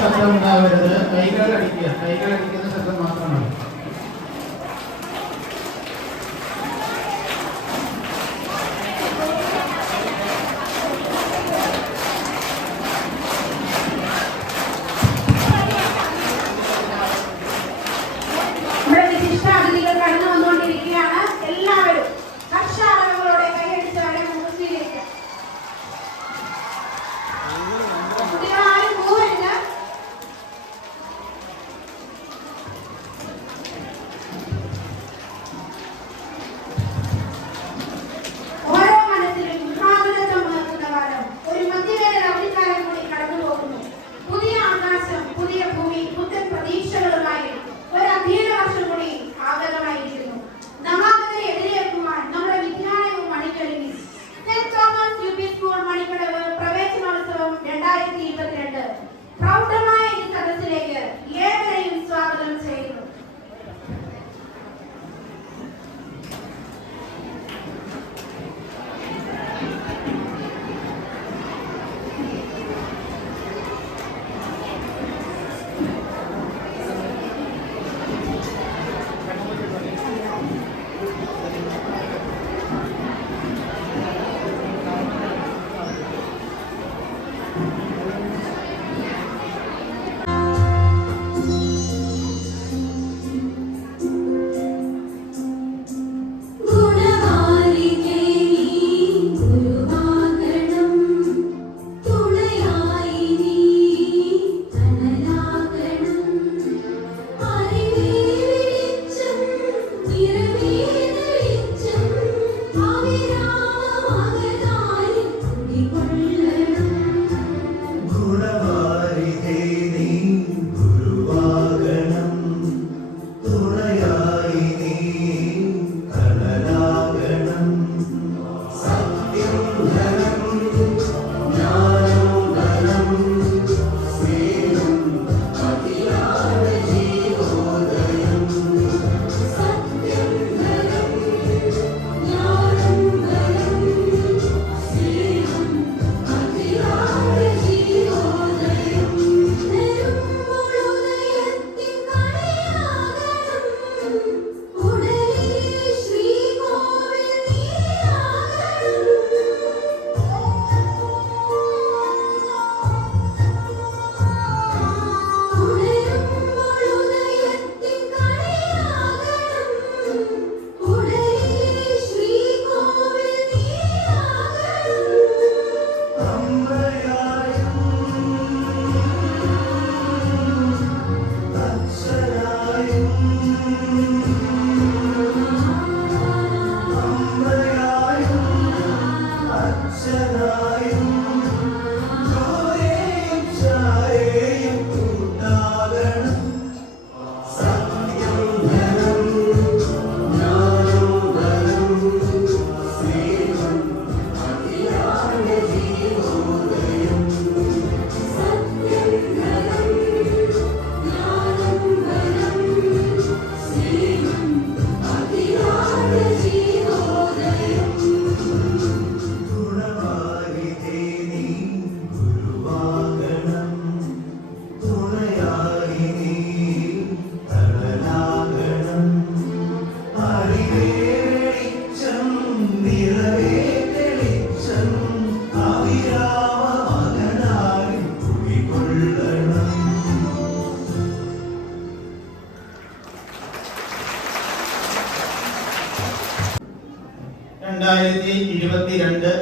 ശബ്ദം ഉണ്ടാവരുത്. കൈകളടിക്കുന്ന ശബ്ദം മാത്രമാണ്.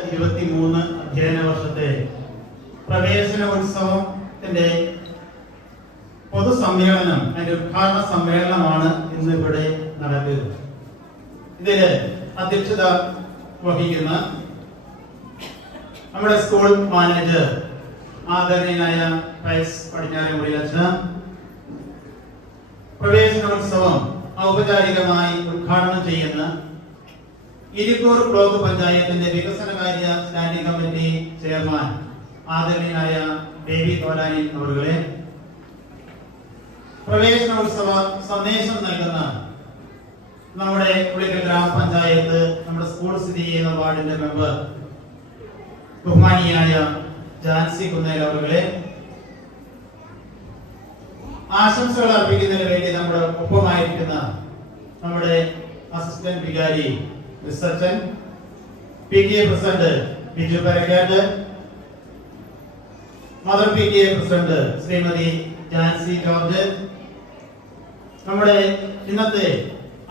അധ്യയന വർഷത്തെ പ്രവേശനോത്സവത്തിന്റെ പൊതുസമ്മേളനം, അതിന്റെ ഉദ്ഘാടന സമ്മേളനമാണ് ഇന്ന് ഇവിടെ നടക്കുക. ഇതില് അധ്യക്ഷത വഹിക്കുന്ന നമ്മുടെ സ്കൂൾ മാനേജർ ആദരണീയനായ പയസ് പടിഞ്ഞാറേമുറി അച്ഛൻ പ്രവേശനോത്സവം ഔപചാരികമായി ഉദ്ഘാടനം ചെയ്യുന്ന ഇരിക്കൂർ ബ്ലോക്ക് പഞ്ചായത്തിന്റെ വികസനകാര്യ സ്റ്റാൻഡിംഗ് കമ്മിറ്റി ചെയർമാൻ ആദരണീയനായ ബേബി കോലാനി അവരുടെ പ്രവേശനോത്സവ സന്ദേശം നൽകുന്ന നമ്മുടെ പുളിക്കൽ ഗ്രാമപഞ്ചായത്ത് നമ്മുടെ സ്കൂൾ സ്ഥിതി ചെയ്യുന്ന വാർഡിന്റെ മെമ്പർ ബഹുമാനിയായ ജാൻസി കുന്നേൽ അവരുടെ ആശംസകൾ അർപ്പിക്കുന്നതിന് വേണ്ടി നമ്മുടെ ഒപ്പമായിരിക്കുന്ന നമ്മുടെ അസിസ്റ്റന്റ് വികാരി റിസർച്ചൻ PTA president Biju Parakkat, mother PTA president Shrimati Jancy George, നമ്മുടെ ഇന്നത്തെ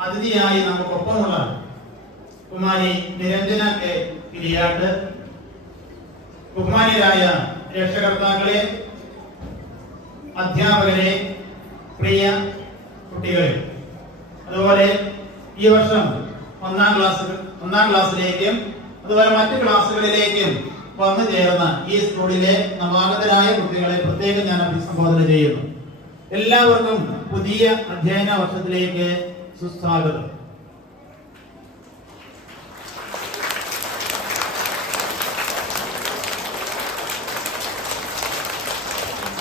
അതിഥിയായി നമുക്കൊപ്പമുള്ള കുമാരി നിരഞ്ജന കെ കിരിയാട്ട്, ബഹുമാനിയരായ രക്ഷകർത്താക്കളെ, അധ്യാപകരെ, പ്രിയ കുട്ടികളെ, അതുപോലെ ഈ വർഷം ഒന്നാം ക്ലാസ്സിലേക്കും അതുപോലെ മറ്റു ക്ലാസ്സുകളിലേക്കും വന്നു ചേർന്ന ഈ സ്കൂളിലെ നവാഗതരായ കുട്ടികളെ പ്രത്യേകം ഞാൻ അഭിസംബോധന ചെയ്യുന്നു. എല്ലാവർക്കും പുതിയ അധ്യയന വർഷത്തിലേക്ക് സുസ്വാഗതം.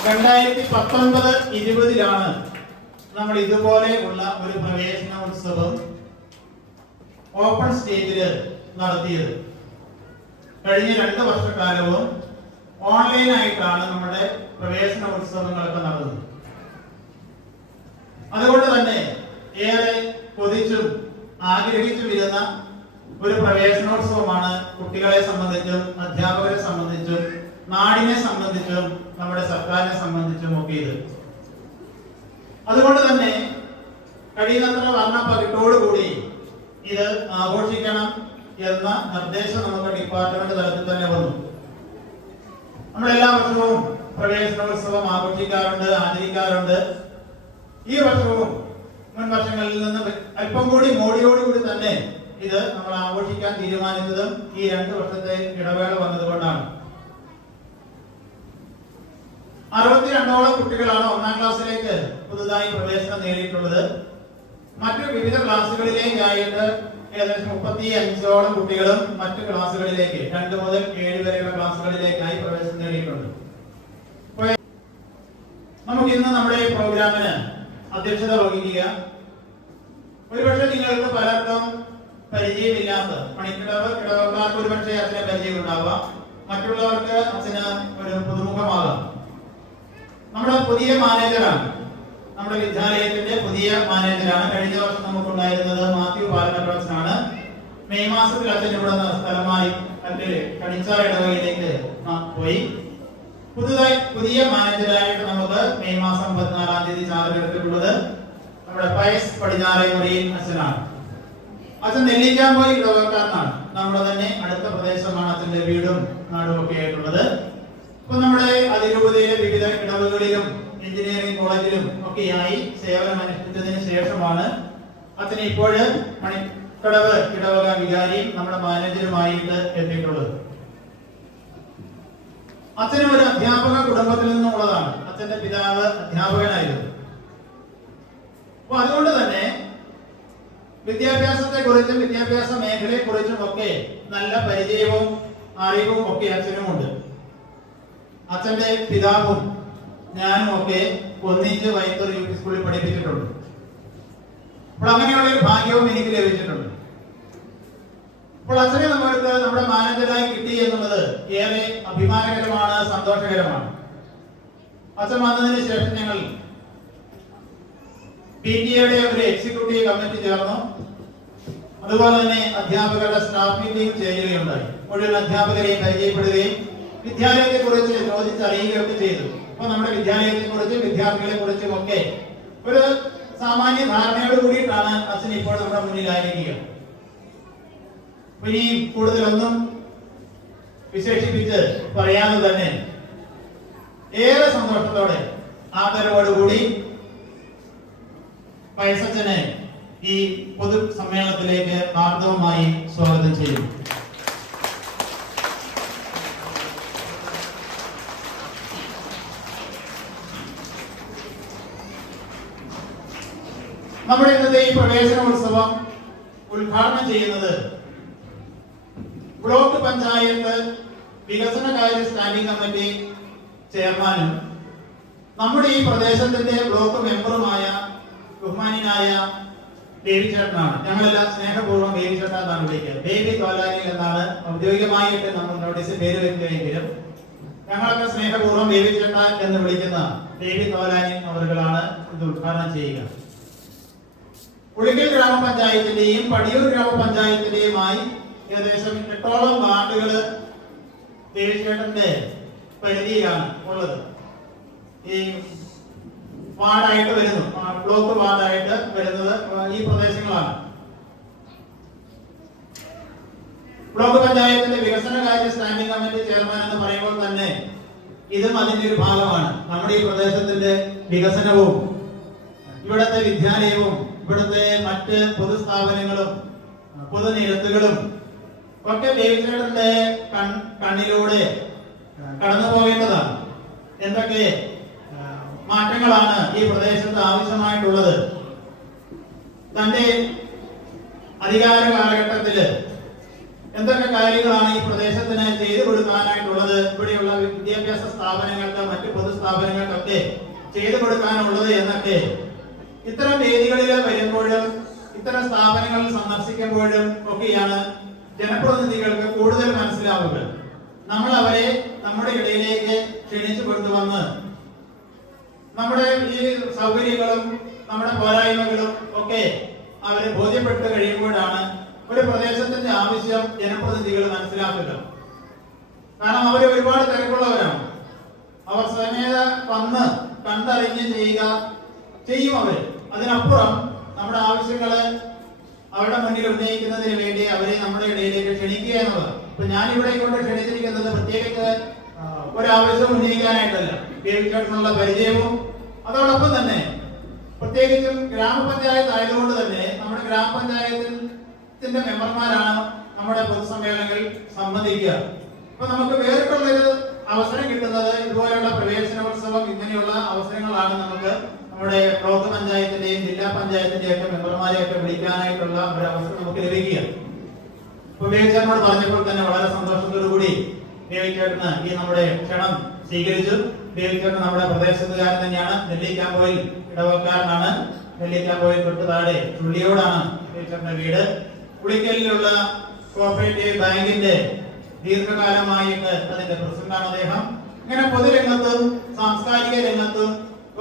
രണ്ടായിരത്തി 19-20 നമ്മൾ ഇതുപോലെ ഉള്ള ഒരു പ്രവേശന ഉത്സവം ഓപ്പൺ സ്റ്റേജില് നടത്തിയത്. കഴിഞ്ഞ 2 വർഷക്കാലവും ഓൺലൈനായിട്ടാണ് നമ്മുടെ പ്രവേശന ഉത്സവങ്ങളൊക്കെ നടന്നത്. അതുകൊണ്ട് തന്നെ ഏറെ കൊതിച്ചും ആഗ്രഹിച്ചും ഇരുന്ന ഒരു പ്രവേശനോത്സവമാണ് കുട്ടികളെ സംബന്ധിച്ചും അധ്യാപകരെ സംബന്ധിച്ചും നാടിനെ സംബന്ധിച്ചും നമ്മുടെ സർക്കാരിനെ സംബന്ധിച്ചും ഒക്കെ ഇത്. അതുകൊണ്ട് തന്നെ കഴിയുന്നത്ര വർണ്ണപ്പകിട്ടോടുകൂടി ഇത് ആഘോഷിക്കണം എന്ന നിർദ്ദേശം നമുക്ക് ഡിപ്പാർട്ട്മെന്റ് തലത്തിൽ തന്നെ വന്നു. നമ്മൾ എല്ലാ വർഷവും പ്രവേശനോത്സവം ആഘോഷിക്കാറുണ്ട്, ആചരിക്കാറുണ്ട്. ഈ വർഷവും മുൻ വർഷങ്ങളിൽ നിന്ന് അല്പം കൂടി മോടിയോടുകൂടി തന്നെ ഇത് നമ്മൾ ആഘോഷിക്കാൻ തീരുമാനിച്ചതും ഈ 2 വർഷത്തെ ഇടവേള വന്നതുകൊണ്ടാണ്. 62ഓളം കുട്ടികളാണ് 1ാം ക്ലാസ്സിലേക്ക് പുതുതായി പ്രവേശനം നേടിയിട്ടുള്ളത്. മറ്റു വിവിധ ക്ലാസ്സുകളിലേക്കായിട്ട് ഏകദേശം 35ഓളം കുട്ടികളും മറ്റു ക്ലാസ്സുകളിലേക്ക് 2 മുതൽ 7 വരെയുള്ള ക്ലാസ്സുകളിലേക്കായി പ്രവേശനം നേടിയിട്ടുണ്ട്. നമുക്ക് ഇന്ന് നമ്മുടെ പ്രോഗ്രാമിന് അധ്യക്ഷത വഹിക്കുക ഒരുപക്ഷെ നിങ്ങൾക്ക് പലർക്കും പരിചയമില്ലാത്ത കിടവക്കാർക്ക് ഒരുപക്ഷെ അച്ഛനെ പരിചയം ഉണ്ടാവാം, മറ്റുള്ളവർക്ക് അച്ഛന് ഒരു പുതുമുഖമാകാം. നമ്മുടെ പുതിയ മാനേജറാണ്, നമ്മുടെ വിദ്യാലയത്തിന്റെ പുതിയ മാനേജറാണ്. കഴിഞ്ഞ വർഷം നമുക്കുണ്ടായിരുന്നത് മാത്യു പാലനപ്രസനാണ്. മെയ് മാസത്തിൽ അച്ഛൻ ഇവിടെ സ്ഥലമായി മറ്റേ കണിച്ചാർ ഇടവകയിലേക്ക് പോയി. പുതിയ മാനേജറായിട്ട് നമുക്ക് മെയ് മാസം 14-ാം തീയതി ചാർജെടുത്തിട്ടുള്ളത് നമ്മുടെ പയസ് പടിഞ്ഞാറേ മുറിയിൽ അച്ഛനാണ്. അച്ഛൻ നെല്ലിക്കാമ്പോയി ഇടവകക്കാരനാണ്. നമ്മുടെ തന്നെ അടുത്ത പ്രദേശമാണ് അച്ഛന്റെ വീടും നാടും ഒക്കെ ആയിട്ടുള്ളത്. ഇപ്പൊ നമ്മുടെ അതിരൂപതയിലെ വിവിധ ഇടവകളിലും എഞ്ചിനീയറിംഗ് കോളേജിലും ഒക്കെയായി സേവനം അനുഷ്ഠിച്ചതിന് ശേഷമാണ് അച്ഛന് ഇപ്പോഴ് മണിക്കടവ് ഇടവക വികാരിയും നമ്മുടെ മാനേജറുമായിട്ട് എത്തിയിട്ടുള്ളത്. അച്ഛനും ഒരു അധ്യാപക കുടുംബത്തിൽ നിന്നുള്ളതാണ്. അച്ഛന്റെ പിതാവ് അധ്യാപകനായിരുന്നു. അപ്പൊ അതുകൊണ്ട് തന്നെ വിദ്യാഭ്യാസത്തെ കുറിച്ചും വിദ്യാഭ്യാസ മേഖലയെ കുറിച്ചും ഒക്കെ നല്ല പരിചയവും അറിവും ഒക്കെ അച്ഛനുമുണ്ട്. അച്ഛന്റെ പിതാവും ഞാനും ഒക്കെ ഒന്നിച്ച് വൈത്തൂർ UP സ്കൂളിൽ പഠിപ്പിച്ചിട്ടുണ്ട്. അപ്പോൾ അങ്ങനെയുള്ള ഒരു ഭാഗ്യവും എനിക്ക് ലഭിച്ചിട്ടുണ്ട്. അപ്പോൾ അച്ഛനെ നമ്മൾക്ക് നമ്മുടെ മാനേജറായി കിട്ടി എന്നുള്ളത് ഏറെ അഭിമാനകരമാണ്, സന്തോഷകരമാണ്. അച്ഛൻ വന്നതിന് ശേഷം ഞങ്ങൾ PTA-യുടെ ഒരു എക്സിക്യൂട്ടീവ് കമ്മിറ്റി ചേർന്നു. അതുപോലെ തന്നെ അധ്യാപകരുടെ സ്റ്റാഫ് മീറ്റിംഗ് ചെയ്യുകയുണ്ടായി. മുഴുവൻ അധ്യാപകരെയും പരിചയപ്പെടുകയും വിദ്യാലയത്തെ കുറിച്ച് ചോദിച്ചറിയുകയൊക്കെ ചെയ്തു. അപ്പൊ നമ്മുടെ വിദ്യാലയത്തെ കുറിച്ചും വിദ്യാർത്ഥികളെ കുറിച്ചും ഒക്കെ ഒരു സാമാന്യ ധാരണയോട് കൂടിയിട്ടാണ് അച്ഛൻ ഇപ്പോൾ നമ്മുടെ മുന്നിലായിരിക്കുക. ഇനി കൂടുതലൊന്നും വിശേഷിപ്പിച്ച് പറയാതെ തന്നെ ഏറെ സന്തോഷത്തോടെ ആദരവോടുകൂടി പയസച്ചനെ ഈ പൊതു സമ്മേളനത്തിലേക്ക് ആർദ്രമായി സ്വാഗതം ചെയ്യും. നമ്മുടെ ഇന്നത്തെ ഈ പ്രവേശനോത്സവം ഉദ്ഘാടനം ചെയ്യുന്നത് ബ്ലോക്ക് പഞ്ചായത്ത് വികസനകാര്യ സ്റ്റാൻഡിംഗ് കമ്മിറ്റി ചെയർമാനും നമ്മുടെ ഈ പ്രദേശത്തിന്റെ ബ്ലോക്ക് മെമ്പറുമായ ബഹുമാനിയായ ബേബി ചേട്ടനാണ്. ഞങ്ങളെല്ലാം സ്നേഹപൂർവ്വം ബേബി ചേട്ടൻ എന്നാണ് വിളിക്കുക. ബേബി തോലാനിൽ എന്നാണ് ഔദ്യോഗികമായിട്ട് നമ്മൾ നോട്ടീസ് പേര് വെക്കുകയെങ്കിലും ഞങ്ങളൊക്കെ സ്നേഹപൂർവ്വം ബേബി ചേട്ട എന്ന് വിളിക്കുന്ന ബേബി തോലാനി അവരുകളാണ് ഇത് ഉദ്ഘാടനം ചെയ്യുക. ഉളിക്കൽ ഗ്രാമപഞ്ചായത്തിന്റെയും പടിയൂർ ഗ്രാമപഞ്ചായത്തിന്റെയുമായി ഏകദേശം 8ഓളം വാർഡുകൾ ദേവിചേട്ടന്റെ പരിധിയിലാണ് ഉള്ളത്. ഈ വാർഡായിട്ട് വരുന്നു, ബ്ലോക്ക് വാർഡായിട്ട് വരുന്നത് ഈ പ്രദേശങ്ങളാണ്. ബ്ലോക്ക് പഞ്ചായത്തിന്റെ വികസനകാര്യ സ്റ്റാൻഡിംഗ് കമ്മിറ്റി ചെയർമാൻ എന്ന് പറയുമ്പോൾ തന്നെ ഇതും അതിന്റെ ഒരു ഭാഗമാണ്. നമ്മുടെ ഈ പ്രദേശത്തിന്റെ വികസനവും ഇവിടുത്തെ വിദ്യാലയവും ഇവിടുത്തെ മറ്റ് പൊതുസ്ഥാപനങ്ങളും പൊതുനിരത്തുകളും ഒക്കെ ദേവിചേട്ടന്റെ കണ്ണിലൂടെ കടന്നു പോകേണ്ടതാണ്. എന്തൊക്കെ മാറ്റങ്ങളാണ് ഈ പ്രദേശത്ത് ആവശ്യമായിട്ടുള്ളത്? തന്റെ അധികാര കാലഘട്ടത്തില് എന്തൊക്കെ കാര്യങ്ങളാണ് ഈ പ്രദേശത്തിന് ചെയ്തു കൊടുക്കാനായിട്ടുള്ളത്? ഇവിടെയുള്ള വിദ്യാഭ്യാസ സ്ഥാപനങ്ങൾക്ക് മറ്റ് പൊതുസ്ഥാപനങ്ങൾക്കൊക്കെ ചെയ്തു കൊടുക്കാനുള്ളത് എന്നൊക്കെ ഇത്തരം വേദികളിൽ വരുമ്പോഴും ഇത്തരം സ്ഥാപനങ്ങൾ സന്ദർശിക്കുമ്പോഴും ഒക്കെയാണ് ജനപ്രതിനിധികൾക്ക് കൂടുതൽ മനസ്സിലാവുക. നമ്മൾ അവരെ നമ്മുടെ ഇടയിലേക്ക് ക്ഷണിച്ചു കൊണ്ടുവന്ന് നമ്മുടെ ഈ സൗകര്യങ്ങളും നമ്മുടെ പോരായ്മകളും ഒക്കെ അവരെ ബോധ്യപ്പെട്ട് കഴിയുമ്പോഴാണ് ഒരു പ്രദേശത്തിന്റെ ആവശ്യം ജനപ്രതിനിധികൾ മനസ്സിലാക്കുക. കാരണം അവർ ഒരുപാട് തിരക്കുള്ളവരാണ്. അവർ സ്വമേധ വന്ന് കണ്ടറിഞ്ഞ് ചെയ്യും അവർ. അതിനപ്പുറം നമ്മുടെ ആവശ്യങ്ങള് അവരുടെ മുന്നിൽ ഉന്നയിക്കുന്നതിന് വേണ്ടി അവരെ നമ്മുടെ ഇടയിലേക്ക് ക്ഷണിക്കുക എന്നുള്ളത്. ഇപ്പൊ ഞാൻ ഇവിടെ കൊണ്ട് ക്ഷണിച്ചിരിക്കുന്നത് പ്രത്യേകിച്ച് ഒരാവശ്യം ഉന്നയിക്കാനായിട്ടല്ല, ദേവിചേട്ടനുള്ള പരിചയവും അതോടൊപ്പം തന്നെ പ്രത്യേകിച്ചും ഗ്രാമപഞ്ചായത്ത് ആയതുകൊണ്ട് തന്നെ നമ്മുടെ ഗ്രാമപഞ്ചായത്തിന്റെ മെമ്പർമാരാണ് നമ്മുടെ പൊതുസമ്മേളനങ്ങളിൽ സംബന്ധിക്കുക. അപ്പൊ നമുക്ക് വേറിട്ടുള്ളൊരു അവസരം കിട്ടുന്നത് ഇതുപോലെയുള്ള പ്രവേശനോത്സവം ഇങ്ങനെയുള്ള അവസരങ്ങളാണ്. നമുക്ക് നമ്മുടെ ബ്ലോക്ക് പഞ്ചായത്തിന്റെയും ജില്ലാ പഞ്ചായത്തിന്റെയും ഒക്കെ മെമ്പർമാരെയൊക്കെ വിളിക്കാനായിട്ടുള്ള ഒരു അവസരം നമുക്ക് ലഭിക്കുക. ഇപ്പൊ ദേവിചേട്ടനോട് പറഞ്ഞപ്പോൾ തന്നെ വളരെ സന്തോഷത്തോടു കൂടി ദേവിചേട്ടന് ഈ നമ്മുടെ ക്ഷണം സ്വീകരിച്ചു. ദേവിചേട്ടൻ നമ്മുടെ പ്രദേശത്തുകാരൻ തന്നെയാണ്. നെല്ലിക്കാമ്പോയിൽ ഇടവക്കാരനാണ്. നെല്ലിക്കാമ്പോയിൽ തൊട്ട് താഴെ ചുള്ളിയോടാണ് ദേവിചേട്ടന്റെ വീട്. ഉളിക്കലിലുള്ള കോപ്പറേറ്റീവ് ബാങ്കിന്റെ ദീർഘകാലമായിട്ട് അതിന്റെ പ്രസിഡന്റാണ് അദ്ദേഹം. ഇങ്ങനെ പൊതുരംഗത്തും സാംസ്കാരിക രംഗത്തും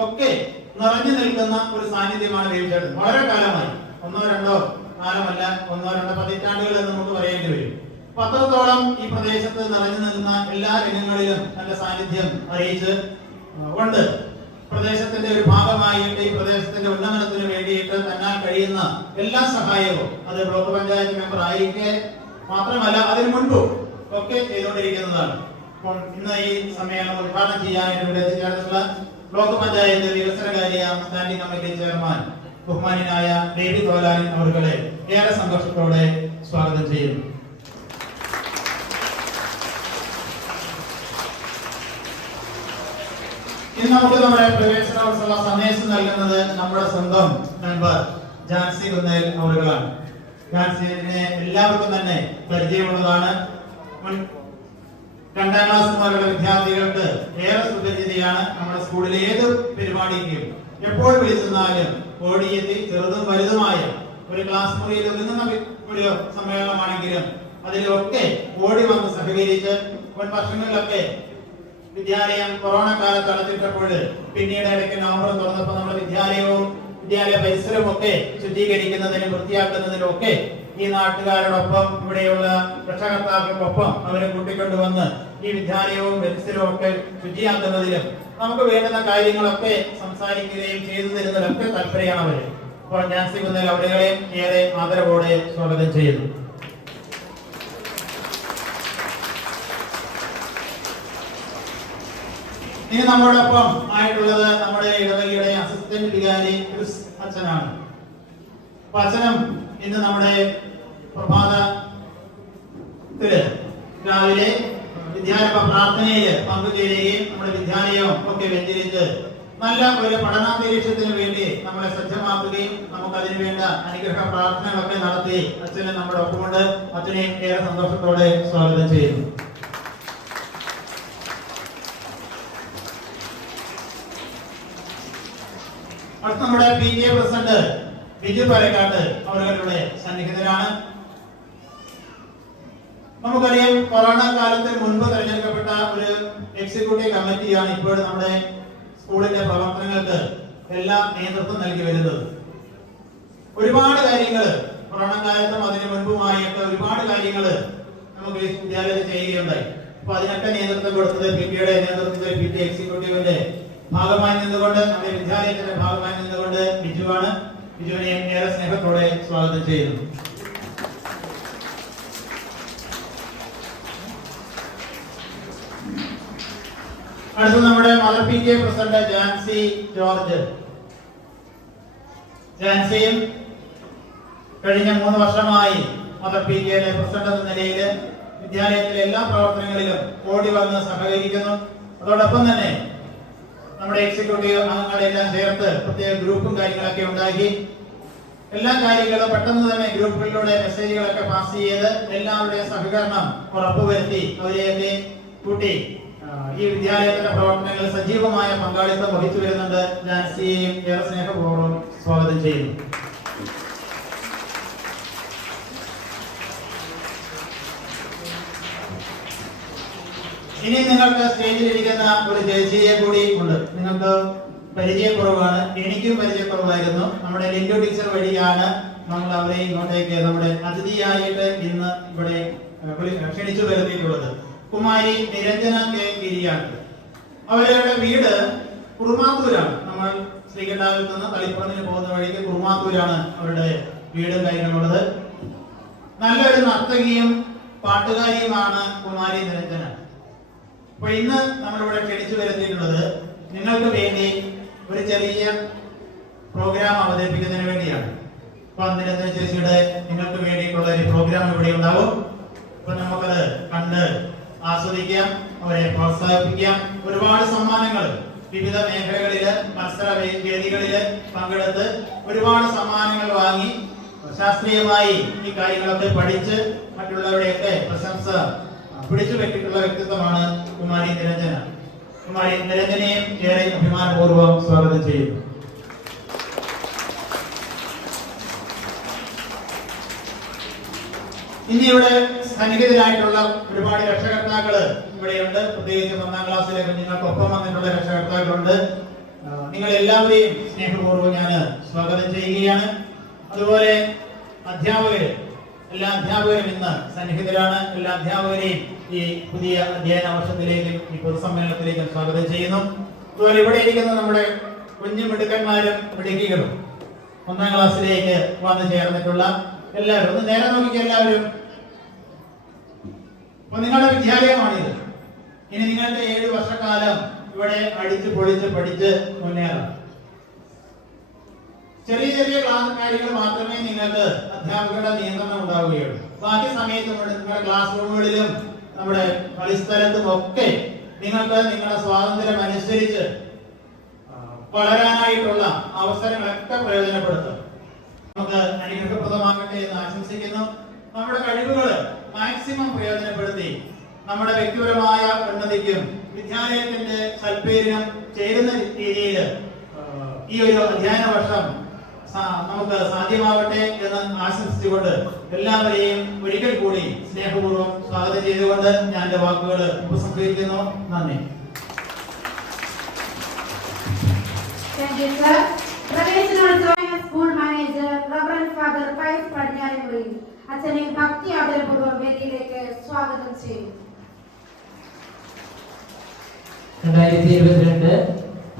ഒക്കെ നിറഞ്ഞു നിൽക്കുന്ന ഒരു സാന്നിധ്യമാണ് ദേവിചേട്ടൻ. വളരെ കാലമായി, 1-2 കാലമല്ല, 1-2 പതിറ്റാണ്ടുകൾ എന്ന് നമുക്ക് പറയേണ്ടി വരും. അത്രത്തോളം ഈ പ്രദേശത്ത് നിറഞ്ഞു നിൽക്കുന്ന എല്ലാ രംഗങ്ങളിലും തന്റെ സാന്നിധ്യം അറിയിച്ച് ഉണ്ട്. പ്രദേശത്തിന്റെ ഒരു ഭാഗമായിട്ട് ഈ പ്രദേശത്തിന്റെ ഉന്നമനത്തിന് വേണ്ടിയിട്ട് തന്നാൽ കഴിയുന്ന എല്ലാ സഹായവും അത് ബ്ലോക്ക് പഞ്ചായത്ത് മെമ്പർ ആയിരിക്കെ മാത്രമല്ല അതിനു മുൻപും ഒക്കെ ചെയ്തുകൊണ്ടിരിക്കുന്നതാണ്. അപ്പോൾ ഇന്ന് ഈ സമ്മേളനം ഉദ്ഘാടനം ചെയ്യാനായിട്ട് ഇവിടെ എത്തിച്ചേർന്നിട്ടുള്ള ബ്ലോക്ക് പഞ്ചായത്ത് വികസനകാര്യ സ്റ്റാൻഡിംഗ് കമ്മിറ്റി ചെയർമാൻ ബഹുമാന്യനായ ബേബി തോലാനി അവരുടെ ഏറെ സന്തോഷത്തോടെ സ്വാഗതം ചെയ്യുന്നു. ഇന്ന് നമുക്ക് നമ്മുടെ പ്രവേശനോത്സവ സന്ദേശം നൽകുന്നത് നമ്മുടെ സ്വന്തം മെമ്പർ ജാൻസി കുന്നേൽ അവരുകളാണ്. ജാൻസിനെ എല്ലാവർക്കും തന്നെ പരിചയമുള്ളതാണ്. 2ാം ക്ലാസ് മുതലുള്ള വിദ്യാർത്ഥികൾക്ക് ഏറെ സുപരിചിതയാണ്. നമ്മുടെ സ്കൂളിലെ ഏത് പരിപാടിക്കും എപ്പോൾ വിളിച്ചെന്നാലും ഓടിയെത്തി ചെറുതും വലുതുമായ ഒരു ക്ലാസ് മുറിയിൽ ഒതുങ്ങുന്ന ഒരു സമ്മേളനമാണെങ്കിലും അതിലൊക്കെ ഓടി വന്ന് സഹകരിച്ച് മുൻ വർഷങ്ങളിലൊക്കെ വിദ്യാലയം കൊറോണ കാലത്ത് അടച്ചിട്ടപ്പോൾ പിന്നീട് ഇടയ്ക്ക് നവംബർ തുറന്നപ്പോൾ നമ്മുടെ വിദ്യാലയ പരിസരവും ഒക്കെ ശുചീകരിക്കുന്നതിനും വൃത്തിയാക്കുന്നതിനും ഒക്കെ ഈ നാട്ടുകാരോടൊപ്പം ഇവിടെയുള്ള രക്ഷകർത്താക്കൾക്കൊപ്പം അവരെ കൂട്ടിക്കൊണ്ടുവന്ന് ഈ വിദ്യാലയവും പരിസരവും ഒക്കെ ശുചിയാക്കുന്നതിലും നമുക്ക് വേണ്ടുന്ന കാര്യങ്ങളൊക്കെ സംസാരിക്കുകയും ചെയ്തു തരുന്നതിലൊക്കെ താല്പര്യമാണ് അവര്. അപ്പോൾ ജാൻസി കുന്നേൽ അവരുകളെയും ഏറെ ആദരവോടെ സ്വാഗതം ചെയ്യുന്നു. ഇനി നമ്മോടൊപ്പം ആയിട്ടുള്ളത് നമ്മുടെ ഇടവകയുടെ അസിസ്റ്റന്റ് വികാരി ക്രിസ് അച്ഛനാണ്. അപ്പൊ അച്ഛനും ഇന്ന് നമ്മുടെ പ്രഭാതത്തില് രാവിലെ വിദ്യാരംഭ പ്രാർത്ഥനയില് പങ്കുചേരുകയും നമ്മുടെ വിദ്യാലയവും ഒക്കെ വെഞ്ചരിച്ച് നല്ല ഒരു പഠനാന്തരീക്ഷത്തിന് വേണ്ടി നമ്മളെ സജ്ജമാക്കുകയും നമുക്ക് അതിനു വേണ്ട അനുഗ്രഹ പ്രാർത്ഥനകളൊക്കെ നടത്തി അച്ഛനെ നമ്മുടെ ഒപ്പമുണ്ട്. അച്ഛനെ ഏറെ സന്തോഷത്തോടെ സ്വാഗതം ചെയ്യുന്നു. അടുത്ത നമ്മുടെ PTA പ്രസിഡന്റ് ബിജു പാലക്കാട് അവരുടെ സന്നിഹിതരാണ്. നമുക്കറിയാം, കൊറോണ കാലത്തിന് മുൻപ് തെരഞ്ഞെടുക്കപ്പെട്ട ഒരു എക്സിക്യൂട്ടീവ് കമ്മിറ്റിയാണ് ഇപ്പോഴും നമ്മുടെ സ്കൂളിന്റെ പ്രവർത്തനങ്ങൾക്ക് എല്ലാം നേതൃത്വം നൽകി വരുന്നത്. ഒരുപാട് കാര്യങ്ങൾ കൊറോണ കാലത്തും അതിനു മുൻപുമായൊക്കെ ഒരുപാട് കാര്യങ്ങൾ നമുക്ക് ഈ വിദ്യാലയത്തിൽ ചെയ്യുകയുണ്ടായി. അപ്പൊ അതിനൊക്കെ നേതൃത്വം കൊടുത്തത് പിടിയുടെ നേതൃത്വത്തിൽ പിടി എക്സിക്യൂട്ടീവിന്റെ ഭാഗമായി നിന്നുകൊണ്ട്, നമ്മുടെ വിദ്യാലയത്തിന്റെ ഭാഗമായി നിന്നുകൊണ്ട് ബിജുവാണ്. ബിജുവിനെ ഏറെ സ്നേഹത്തോടെ സ്വാഗതം ചെയ്യുന്നു. അടുത്ത നമ്മുടെ mother P T A president Jancy George. ജാൻസിയും കഴിഞ്ഞ 3 വർഷമായി മദർ പി ടി എയുടെ പ്രസിഡന്റ് എന്ന നിലയിൽ വിദ്യാലയത്തിലെ എല്ലാ പ്രവർത്തനങ്ങളിലും ഓടി വന്ന് സഹകരിക്കുന്നു. അതോടൊപ്പം തന്നെ നമ്മുടെ എക്സിക്യൂട്ടീവ് അംഗങ്ങളെല്ലാം ചേർത്ത് പ്രത്യേക ഗ്രൂപ്പും കാര്യങ്ങളൊക്കെ ഉണ്ടാക്കി എല്ലാ കാര്യങ്ങളും പെട്ടെന്ന് തന്നെ ഗ്രൂപ്പുകളിലൂടെ മെസ്സേജുകളൊക്കെ പാസ് ചെയ്ത് എല്ലാവരുടെയും സഹകരണം ഉറപ്പുവരുത്തി അവരെയൊക്കെ കൂട്ടി ഈ വിദ്യാലയത്തിന്റെ പ്രവർത്തനങ്ങളിൽ സജീവമായ പങ്കാളിത്തം വഹിച്ചു വരുന്നുണ്ട്. ജാൻസിയെയും ഏറെ സ്നേഹപൂർവ്വം സ്വാഗതം ചെയ്യുന്നു. ഇനി നിങ്ങൾക്ക് സ്റ്റേജിലിരിക്കുന്ന ഒരു ചേച്ചിയെ കൂടി ഉണ്ട്. നിങ്ങൾക്ക് പരിചയക്കുറവാണ്, എനിക്കും പരിചയക്കുറവായിരുന്നു. നമ്മുടെ ലിൻഡു ടീച്ചർ വഴിയാണ് നമ്മൾ അവരെ ഇങ്ങോട്ടേക്ക് നമ്മുടെ അതിഥിയായിട്ട് ഇന്ന് ഇവിടെ ക്ഷണിച്ചു വരുത്തിയിട്ടുള്ളത്. കുമാരി നിരഞ്ജന കെ ഗിരിയാണ്. അവരുടെ വീട് കുറുമാത്തൂരാണ്. നമ്മൾ ശ്രീകണ്ഠാവിൽ നിന്ന് തളിപ്പറമ്പിന് പോകുന്ന വഴിക്ക് കുറുമാത്തൂരാണ് അവരുടെ വീടും കാര്യങ്ങളുള്ളത്. നല്ലൊരു നർത്തകിയും പാട്ടുകാരിയുമാണ് കുമാരി നിരഞ്ജന. അപ്പൊ ഇന്ന് നമ്മളിവിടെ ക്ഷണിച്ചു വരുത്തിയിട്ടുള്ളത് നിങ്ങൾക്ക് വേണ്ടി ഒരു ചെറിയ പ്രോഗ്രാം അവതരിപ്പിക്കുന്നതിന് വേണ്ടിയാണ്. അപ്പൊ നിരഞ്ജന ചേച്ചിയുടെ നിങ്ങൾക്ക് വേണ്ടിയിട്ടുള്ള ഒരു പ്രോഗ്രാം ഇവിടെ ഉണ്ടാവും. അപ്പൊ നമുക്കത് കണ്ട് ആസ്വദിക്കാം, അവരെ പ്രോത്സാഹിപ്പിക്കാം. ഒരുപാട് സമ്മാനങ്ങൾ വിവിധ മേഖലകളില് മത്സര വേദികളില് പങ്കെടുത്ത് ഒരുപാട് സമ്മാനങ്ങൾ വാങ്ങി ശാസ്ത്രീയമായി ഈ കാര്യങ്ങളൊക്കെ പഠിച്ച് മറ്റുള്ളവരുടെയൊക്കെ പ്രശംസ പിടിച്ചു പറ്റിയിട്ടുള്ള വ്യക്തിത്വമാണ് കുമാരി നിരഞ്ജന. കുമാരി നിരഞ്ജനയും ഏറെ അഭിമാനപൂർവ്വം സ്വാഗതം ചെയ്യുന്നു. ഇനി ഇവിടെ സന്നിഹിതരായിട്ടുള്ള ഒരുപാട് രക്ഷകർത്താക്കള് ഇവിടെയുണ്ട്. പ്രത്യേകിച്ച് 1ാം ക്ലാസ്സിലെ കുഞ്ഞുങ്ങൾക്കൊപ്പം വന്നിട്ടുള്ള രക്ഷകർത്താക്കളുണ്ട്. നിങ്ങൾ എല്ലാവരെയും സ്നേഹപൂർവ്വം ഞാൻ സ്വാഗതം ചെയ്യുകയാണ്. അതുപോലെ അധ്യാപകര്, എല്ലാ അധ്യാപകരും ഇന്ന് സന്നിഹിതരാണ്. എല്ലാ അധ്യാപകരെയും ഈ പുതിയ അധ്യയന വർഷത്തിലേക്കും ഈ പൊതുസമ്മേളനത്തിലേക്കും സ്വാഗതം ചെയ്യുന്നു. അതുപോലെ ഇവിടെ ഇരിക്കുന്ന നമ്മുടെ കുഞ്ഞു മിടുക്കന്മാരും മിടുക്കികളും 1ാം ക്ലാസ്സിലേക്ക് വന്നു ചേർന്നിട്ടുള്ള എല്ലാവരും ഒന്ന് നേരെ നോക്കിക്കുക. എല്ലാവരും അപ്പൊ നിങ്ങളുടെ വിദ്യാലയമാണിത്. ഇനി നിങ്ങളുടെ 7 വർഷക്കാലം ഇവിടെ അടിച്ചു പൊളിച്ച് പഠിച്ച് മുന്നേറാം. ചെറിയ ചെറിയ ക്ലാസ് കാര്യങ്ങൾ മാത്രമേ നിങ്ങൾക്ക് അധ്യാപകരുടെ നിയന്ത്രണം ഉണ്ടാവുകയുള്ളൂ. ബാക്കി സമയത്ത് നിങ്ങളുടെ ക്ലാസ് റൂമുകളിലും നമ്മുടെ കളിസ്ഥലത്തും ഒക്കെ നിങ്ങൾക്ക് നിങ്ങളുടെ സ്വാതന്ത്ര്യം അനുസരിച്ച് വളരാനായിട്ടുള്ള അവസരങ്ങളൊക്കെ പ്രയോജനപ്പെടുത്തും. നമുക്ക് അനുഗ്രഹപ്രദമാകട്ടെ എന്ന് ആശംസിക്കുന്നു. നമ്മുടെ കഴിവുകൾ മാക്സിമം പ്രയോജനപ്പെടുത്തി നമ്മുടെ വ്യക്തിപരമായ ഉന്നതിക്കും വിദ്യാലയത്തിന്റെ സൽപ്പേരിനും ചേരുന്ന രീതിയിൽ ഈ ഒരു അധ്യയന വർഷം നമുക്ക് സാധ്യമാവട്ടെ എന്ന് ആശംസിച്ചുകൊണ്ട് എല്ലാവരെയും ഒരിക്കൽ കൂടി സ്നേഹപൂർവ്വം സ്വാഗതം ചെയ്തുകൊണ്ട് ഞാൻ എന്റെ വാക്കുകൾ ഉപസംഹരിക്കുന്നു. നന്ദി. School manager reverend father Pius Padinjaremuri അച്ഛനെ ഭക്തി ആദരപൂർവ്വം വേദിയിലേക്ക് സ്വാഗതം ചെയ്യും. 2022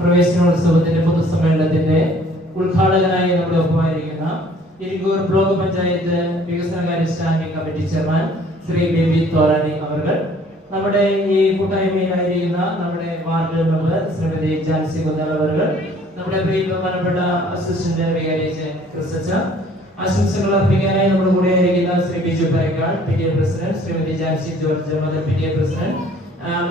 പ്രവേശനോത്സവത്തിന്റെ പൊതുസമ്മേളനത്തിന്റെ ഉദ്ഘാടകനായി നമ്മുടെ ഒപ്പമായിരിക്കുന്ന ഇരിക്കൂർ ബ്ലോക്ക് പഞ്ചായത്ത് വികസനകാര്യ standing committee chairman Shri Baby Thorani അവർ, നമ്മുടെ ഈ കൂട്ടായ്മയിലായിരിക്കുന്ന നമ്മുടെ വാർഡ് മെമ്പർ ശ്രീമതി ജാൻസി കുന്നൽ അവർ, നമ്മുടെ ബഹുമാനപ്പെട്ട അസിസ്റ്റന്റ് വികാരി ക്രിസ്തച്ച, ആശംസകൾ അർപ്പിക്കാനായി നമ്മുടെ കൂടെ ആയിരിക്കുന്ന Shri Biju Paikkad P T A president, Shrimati Jancy George mother P T A president,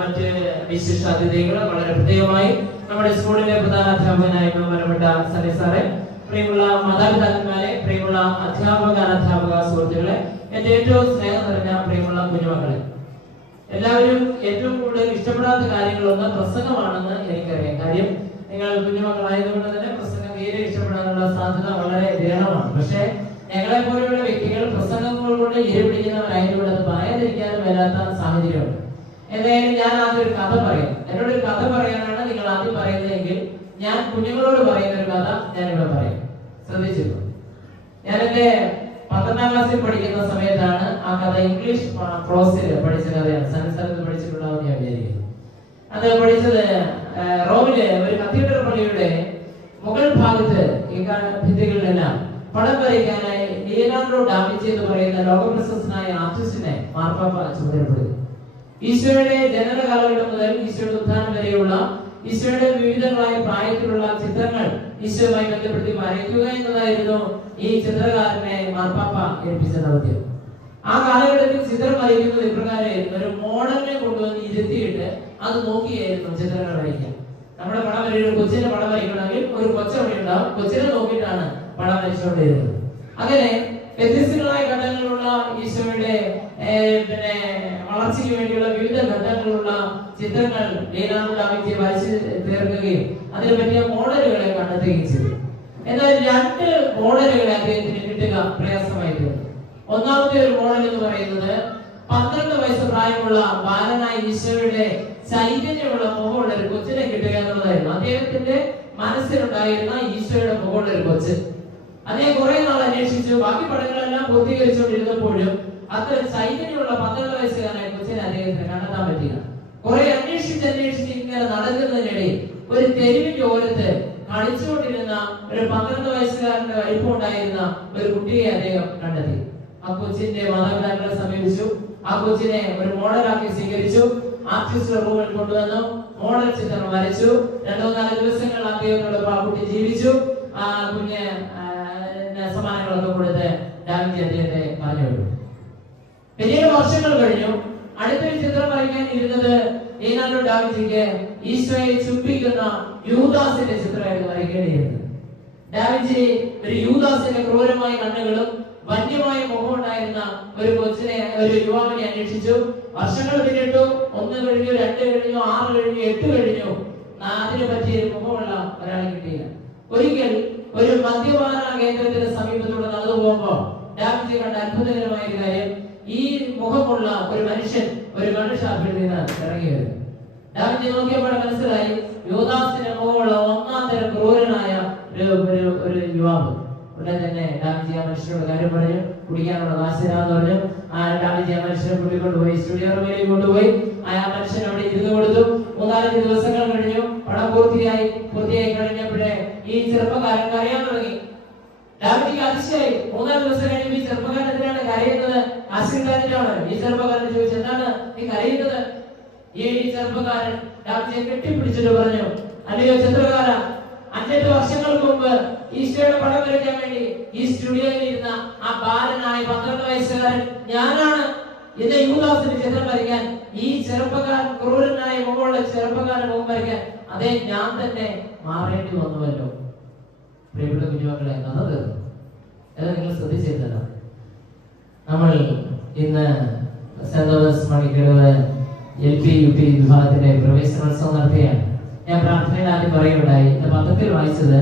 മറ്റ് വിശിഷ്ടാതിഥികൾ, വളരെ പ്രത്യേകമായി നമ്മുടെ സ്കൂളിലെ പ്രധാന അധ്യാപകനായ ബഹുമാനപ്പെട്ട സനി സാറെ, പ്രിയമുള്ള മാതാപിതാക്കന്മാരെ, പ്രിയമുള്ള അധ്യാപക അനധ്യാപക സുഹൃത്തുക്കളെ, എന്റെ ഏറ്റവും സ്നേഹം നിറഞ്ഞ പ്രിയമുള്ള കുഞ്ഞുമക്കളെ, എല്ലാവരും ഏറ്റവും കൂടുതൽ ഇഷ്ടപ്പെടാത്ത കാര്യങ്ങളൊന്ന് പ്രസംഗമാണെന്ന് എനിക്കറിയാം. കാര്യം നിങ്ങൾ കുഞ്ഞുമക്കളായതുകൊണ്ട് തന്നെ പ്രസംഗം തീരെ ഇഷ്ടപ്പെടാനുള്ള സാധ്യത വളരെ വിരളമാണ്. പക്ഷേ ഞങ്ങളെ പോലെയുള്ള വ്യക്തികൾ പ്രസംഗങ്ങൾ കൊണ്ട് ഇരപിടിക്കുന്നവരായതുകൊണ്ട് അത് പറയാതിരിക്കാനും വരാത്ത സാഹചര്യമുണ്ട്. എന്തായാലും ഞാൻ ആദ്യം ഒരു കഥ പറയാം. എന്നോടൊരു കഥ പറയാനാണ് നിങ്ങൾ ആദ്യം പറയുന്നതെങ്കിൽ ഞാൻ കുഞ്ഞുങ്ങളോട് പറയുന്ന ഒരു കഥ ഞാനിവിടെ പറയാം. ശ്രദ്ധിച്ചിരുന്നു. ഞാൻ എന്റെ 12ാം ക്ലാസ്സിൽ പഠിക്കുന്ന സമയത്താണ് ആ കഥ ഇംഗ്ലീഷ് ക്ലാസ്സിൽ പഠിച്ച കഥയാണ്. സംസ്ഥാനത്ത് പഠിച്ചിട്ടുണ്ടാവും ഞാൻ വിചാരിക്കുന്നു. അത് പഠിച്ചത് റോമിലെ ഒരു കത്തീഡ്രൽ പള്ളിയുടെ മുകൾ ഭാഗത്ത് ഈ ഭിത്തികളിലെല്ലാം പടം വരയ്ക്കാനായി ലിയനാർഡോ ഡാവിഞ്ചി എന്ന് പറയുന്ന ലോകപ്രശസ്തനായ ആർട്ടിസ്റ്റിനെ മാർപ്പാപ്പ ചുമതലപ്പെടുത്തി. ഈശോയുടെ ജനന കാലഘട്ടം മുതൽ ഈശോയുടെ ഉത്ഥാനം വരെയുള്ള ഈശോയുടെ വിവിധങ്ങളായ പ്രായത്തിലുള്ള ചിത്രങ്ങൾ ഈശോയുമായി ബന്ധപ്പെടുത്തി വരയ്ക്കുക എന്നതായിരുന്നു ഈ ചിത്രകാരനെ മാർപ്പാപ്പ ഏൽപ്പിച്ച ദൗത്യം. ആ കാലഘട്ടത്തിൽ ചിത്രം വരയ്ക്കുന്നത് ഇപ്രകാരമായിരുന്നു. ഒരു മോഡലിനെ കൊണ്ടുവന്ന് ഇരുത്തിയിട്ട് അത് നോക്കിയായിരുന്നു ചിത്രങ്ങൾ വരയ്ക്കുക. നമ്മുടെ പടം വരയ്ക്കുന്ന കൊച്ചിന്റെ പടം വരയ്ക്കണമെങ്കിൽ ഒരു കൊച്ചവിടെ ഉണ്ടാവും. കൊച്ചിനെ നോക്കിയിട്ടാണ് പടം വരച്ചുകൊണ്ടിരുന്നത്. അങ്ങനെ വ്യത്യസ്തങ്ങളായ ഘട്ടങ്ങളിലുള്ള ഈശോയുടെ വളർച്ചയ്ക്ക് വേണ്ടിയുള്ള വിവിധ ഘട്ടങ്ങളിലുള്ള ചിത്രങ്ങൾ ലിയനാർഡോ ഡാവിഞ്ചി വരച്ച് തീർക്കുകയും അതിനെ പറ്റിയ മോഡലുകളെ കണ്ടെത്തുകയും ചെയ്തു. എന്നാൽ 2 മോഡലുകളെ അദ്ദേഹത്തിന് കിട്ടുക പ്രയാസമായി തീർന്നു. ഒന്നാമത്തെ ഒരു മോഡൽ എന്ന് പറയുന്നത് 12 വയസ്സ് പ്രായമുള്ള ബാലനായ ഈശോയുടെ ചൈതന്യമുള്ള മുഖമുള്ള ഒരു കൊച്ചിനെ കിട്ടുക എന്നുള്ളതായിരുന്നു. അദ്ദേഹത്തിന്റെ മനസ്സിലുണ്ടായിരുന്ന ഈശോയുടെ മുഖമുള്ള ഒരു കൊച്ച്. അദ്ദേഹം കുറെ നാൾ അന്വേഷിച്ചു. ബാക്കി പഠനങ്ങളെല്ലാം പൂർത്തീകരിച്ചുകൊണ്ടിരുന്നപ്പോഴും അത്ര ചൈതന്യമുള്ള 12 വയസ്സുകാരനായ കൊച്ചിനെ അദ്ദേഹത്തിന് കണ്ടെത്താൻ പറ്റില്ല. കുറെ അന്വേഷിച്ച് ഇങ്ങനെ നടക്കുന്നതിനിടയിൽ ഒരു തെരുവിന്റെ ഓരത്ത് കളിച്ചുകൊണ്ടിരുന്ന ഒരു 12 വയസ്സുകാരന്റെ വലിപ്പം ഉണ്ടായിരുന്ന ഒരു കുട്ടിയെ അദ്ദേഹം കണ്ടെത്തി. ആ കൊച്ചിന്റെ മാതാപിതാക്കളെ സമീപിച്ചു. ആ കൊച്ചിനെ ഒരു മോഡലാക്കി സ്വീകരിച്ചു. ആർട്ടിസ്റ്റ് റൂമിൽ കൊണ്ടുവന്നു. മോഡൽ ചിത്രം വരച്ചു. 2-4 ദിവസങ്ങൾ അദ്ദേഹത്തോടൊപ്പം ആ കുട്ടി ജീവിച്ചു. ആ കുഞ്ഞ് സമ്മാനങ്ങളൊക്കെ കൊടുത്ത് ഡാവിഞ്ചി അദ്ദേഹത്തെ പറഞ്ഞു വിട്ടു. പിന്നീട് വർഷങ്ങൾ കഴിഞ്ഞു. അടുത്തൊരു ചിത്രം വരയ്ക്കാൻ ഇരുന്നത് ലിയനാർഡോ ഡാവിഞ്ചിക്ക് ഈശോയെ ചുംബിക്കുന്ന യൂദാസിന്റെ ചിത്രമായിരുന്നു വരയ്ക്കേണ്ടിയിരുന്നത്. ഡാവിഞ്ചി ഒരു യൂദാസിന്റെ ക്രൂരമായ കണ്ണുകളും വന്യമായ മുഖം ഉണ്ടായിരുന്ന ഒരു കൊച്ചിനെ, ഒരു യുവാവിനെ അന്വേഷിച്ചു. വർഷങ്ങൾ പിന്നിട്ടു. 1 കഴിഞ്ഞു, 2 കഴിഞ്ഞു, 6 കഴിഞ്ഞു, 8 കഴിഞ്ഞു. അതിനെ പറ്റിയ മുഖമുള്ള ഒരാളെ കിട്ടിയില്ല. ഒരിക്കൽ ഒരു മദ്യപാന കേന്ദ്രത്തിന് സമീപത്തൂടെ നടന്നു പോകുമ്പോൾ ഡാവിഞ്ചി കണ്ട അത്ഭുതകരമായ ഒരു കാര്യം, ഈ മുഖമുള്ള ഒരു മനുഷ്യൻ ഒരു മനുഷ്യത്തിൽ നിന്ന് ഇറങ്ങി വരുന്നു. ഡാവിഞ്ചി നോക്കിയപ്പോൾ മനസ്സിലായി യൂദാസിന്റെ മുഖമുള്ള 1ാം തരം ക്രൂരനായ ഒരു യുവാവ്. ഉടനെ തന്നെ ഡാവിഞ്ചി ആ മനുഷ്യനോട് കാര്യം പറഞ്ഞു. കുടിക്കാനുള്ള കാശിരാന്ന് പറഞ്ഞു. ആ ഡാവിഞ്ചി ആ മനുഷ്യനെ കൂട്ടിക്കൊണ്ടുപോയി സ്റ്റുഡിയോ റൂമിലേക്ക് കൊണ്ടുപോയി. ആ മനുഷ്യൻ അവിടെ ഇരുന്ന് കൊടുത്തു. 3-4 ദിവസങ്ങൾ കഴിഞ്ഞു. പടം പൂർത്തിയായി കഴിഞ്ഞപ്പോഴേ ഈ ചെറുപ്പക്കാരൻ കരയാൻ തുടങ്ങി. ഡാവിഞ്ചിക്ക് അതിശയായി. 3-4 ദിവസം കഴിയുമ്പോൾ ഈ ചെറുപ്പക്കാരൻ എന്തിനാണ് കരയുന്നത്? ആശീർവാദിച്ചാണ്. ഈ ചെറുപ്പക്കാരൻ ചോദിച്ചു, എന്താണ് നീ കരയുന്നത്? ഈ ചെറുപ്പക്കാരൻ ഡാവിഞ്ചിയെ കെട്ടിപ്പിടിച്ചിട്ട് പറഞ്ഞു, അല്ലയോ ചിത്രകാര, 5-8 വർഷങ്ങൾക്ക് മുമ്പ് ഈശോയുടെ പടം വരയ്ക്കാൻ വേണ്ടി ഈ സ്റ്റുഡിയോയിൽ ഇരുന്ന ആ ബാലനായ 12 വയസ്സുകാരൻ ഞാനാണ്. എന്റെ യൂദാസിന്റെ ചിത്രം വരയ്ക്കാൻ, ഈ ചെറുപ്പക്കാരൻ ക്രൂരനായ മുഖമുള്ള ചെറുപ്പക്കാരൻ മുഖം വരയ്ക്കാൻ അതേ ഞാൻ തന്നെ മാറേണ്ടി വന്നുവല്ലോ. പ്രിയപ്പെട്ട കുഞ്ഞുമക്കളെ, കഥ തീർന്നു. അത് നിങ്ങൾ ശ്രദ്ധിച്ചിരുന്നല്ലോ. നമ്മൾ ഇന്ന് saint Thomas Manikkadavu LP UP വിഭാഗത്തിന്റെ പ്രവേശനോത്സവം നടത്തുകയാണ്. ഞാൻ പ്രാർത്ഥനയിൽ ആദ്യം പറയുകയുണ്ടായി. ഇന്ന് പത്രത്തിൽ വായിച്ചത്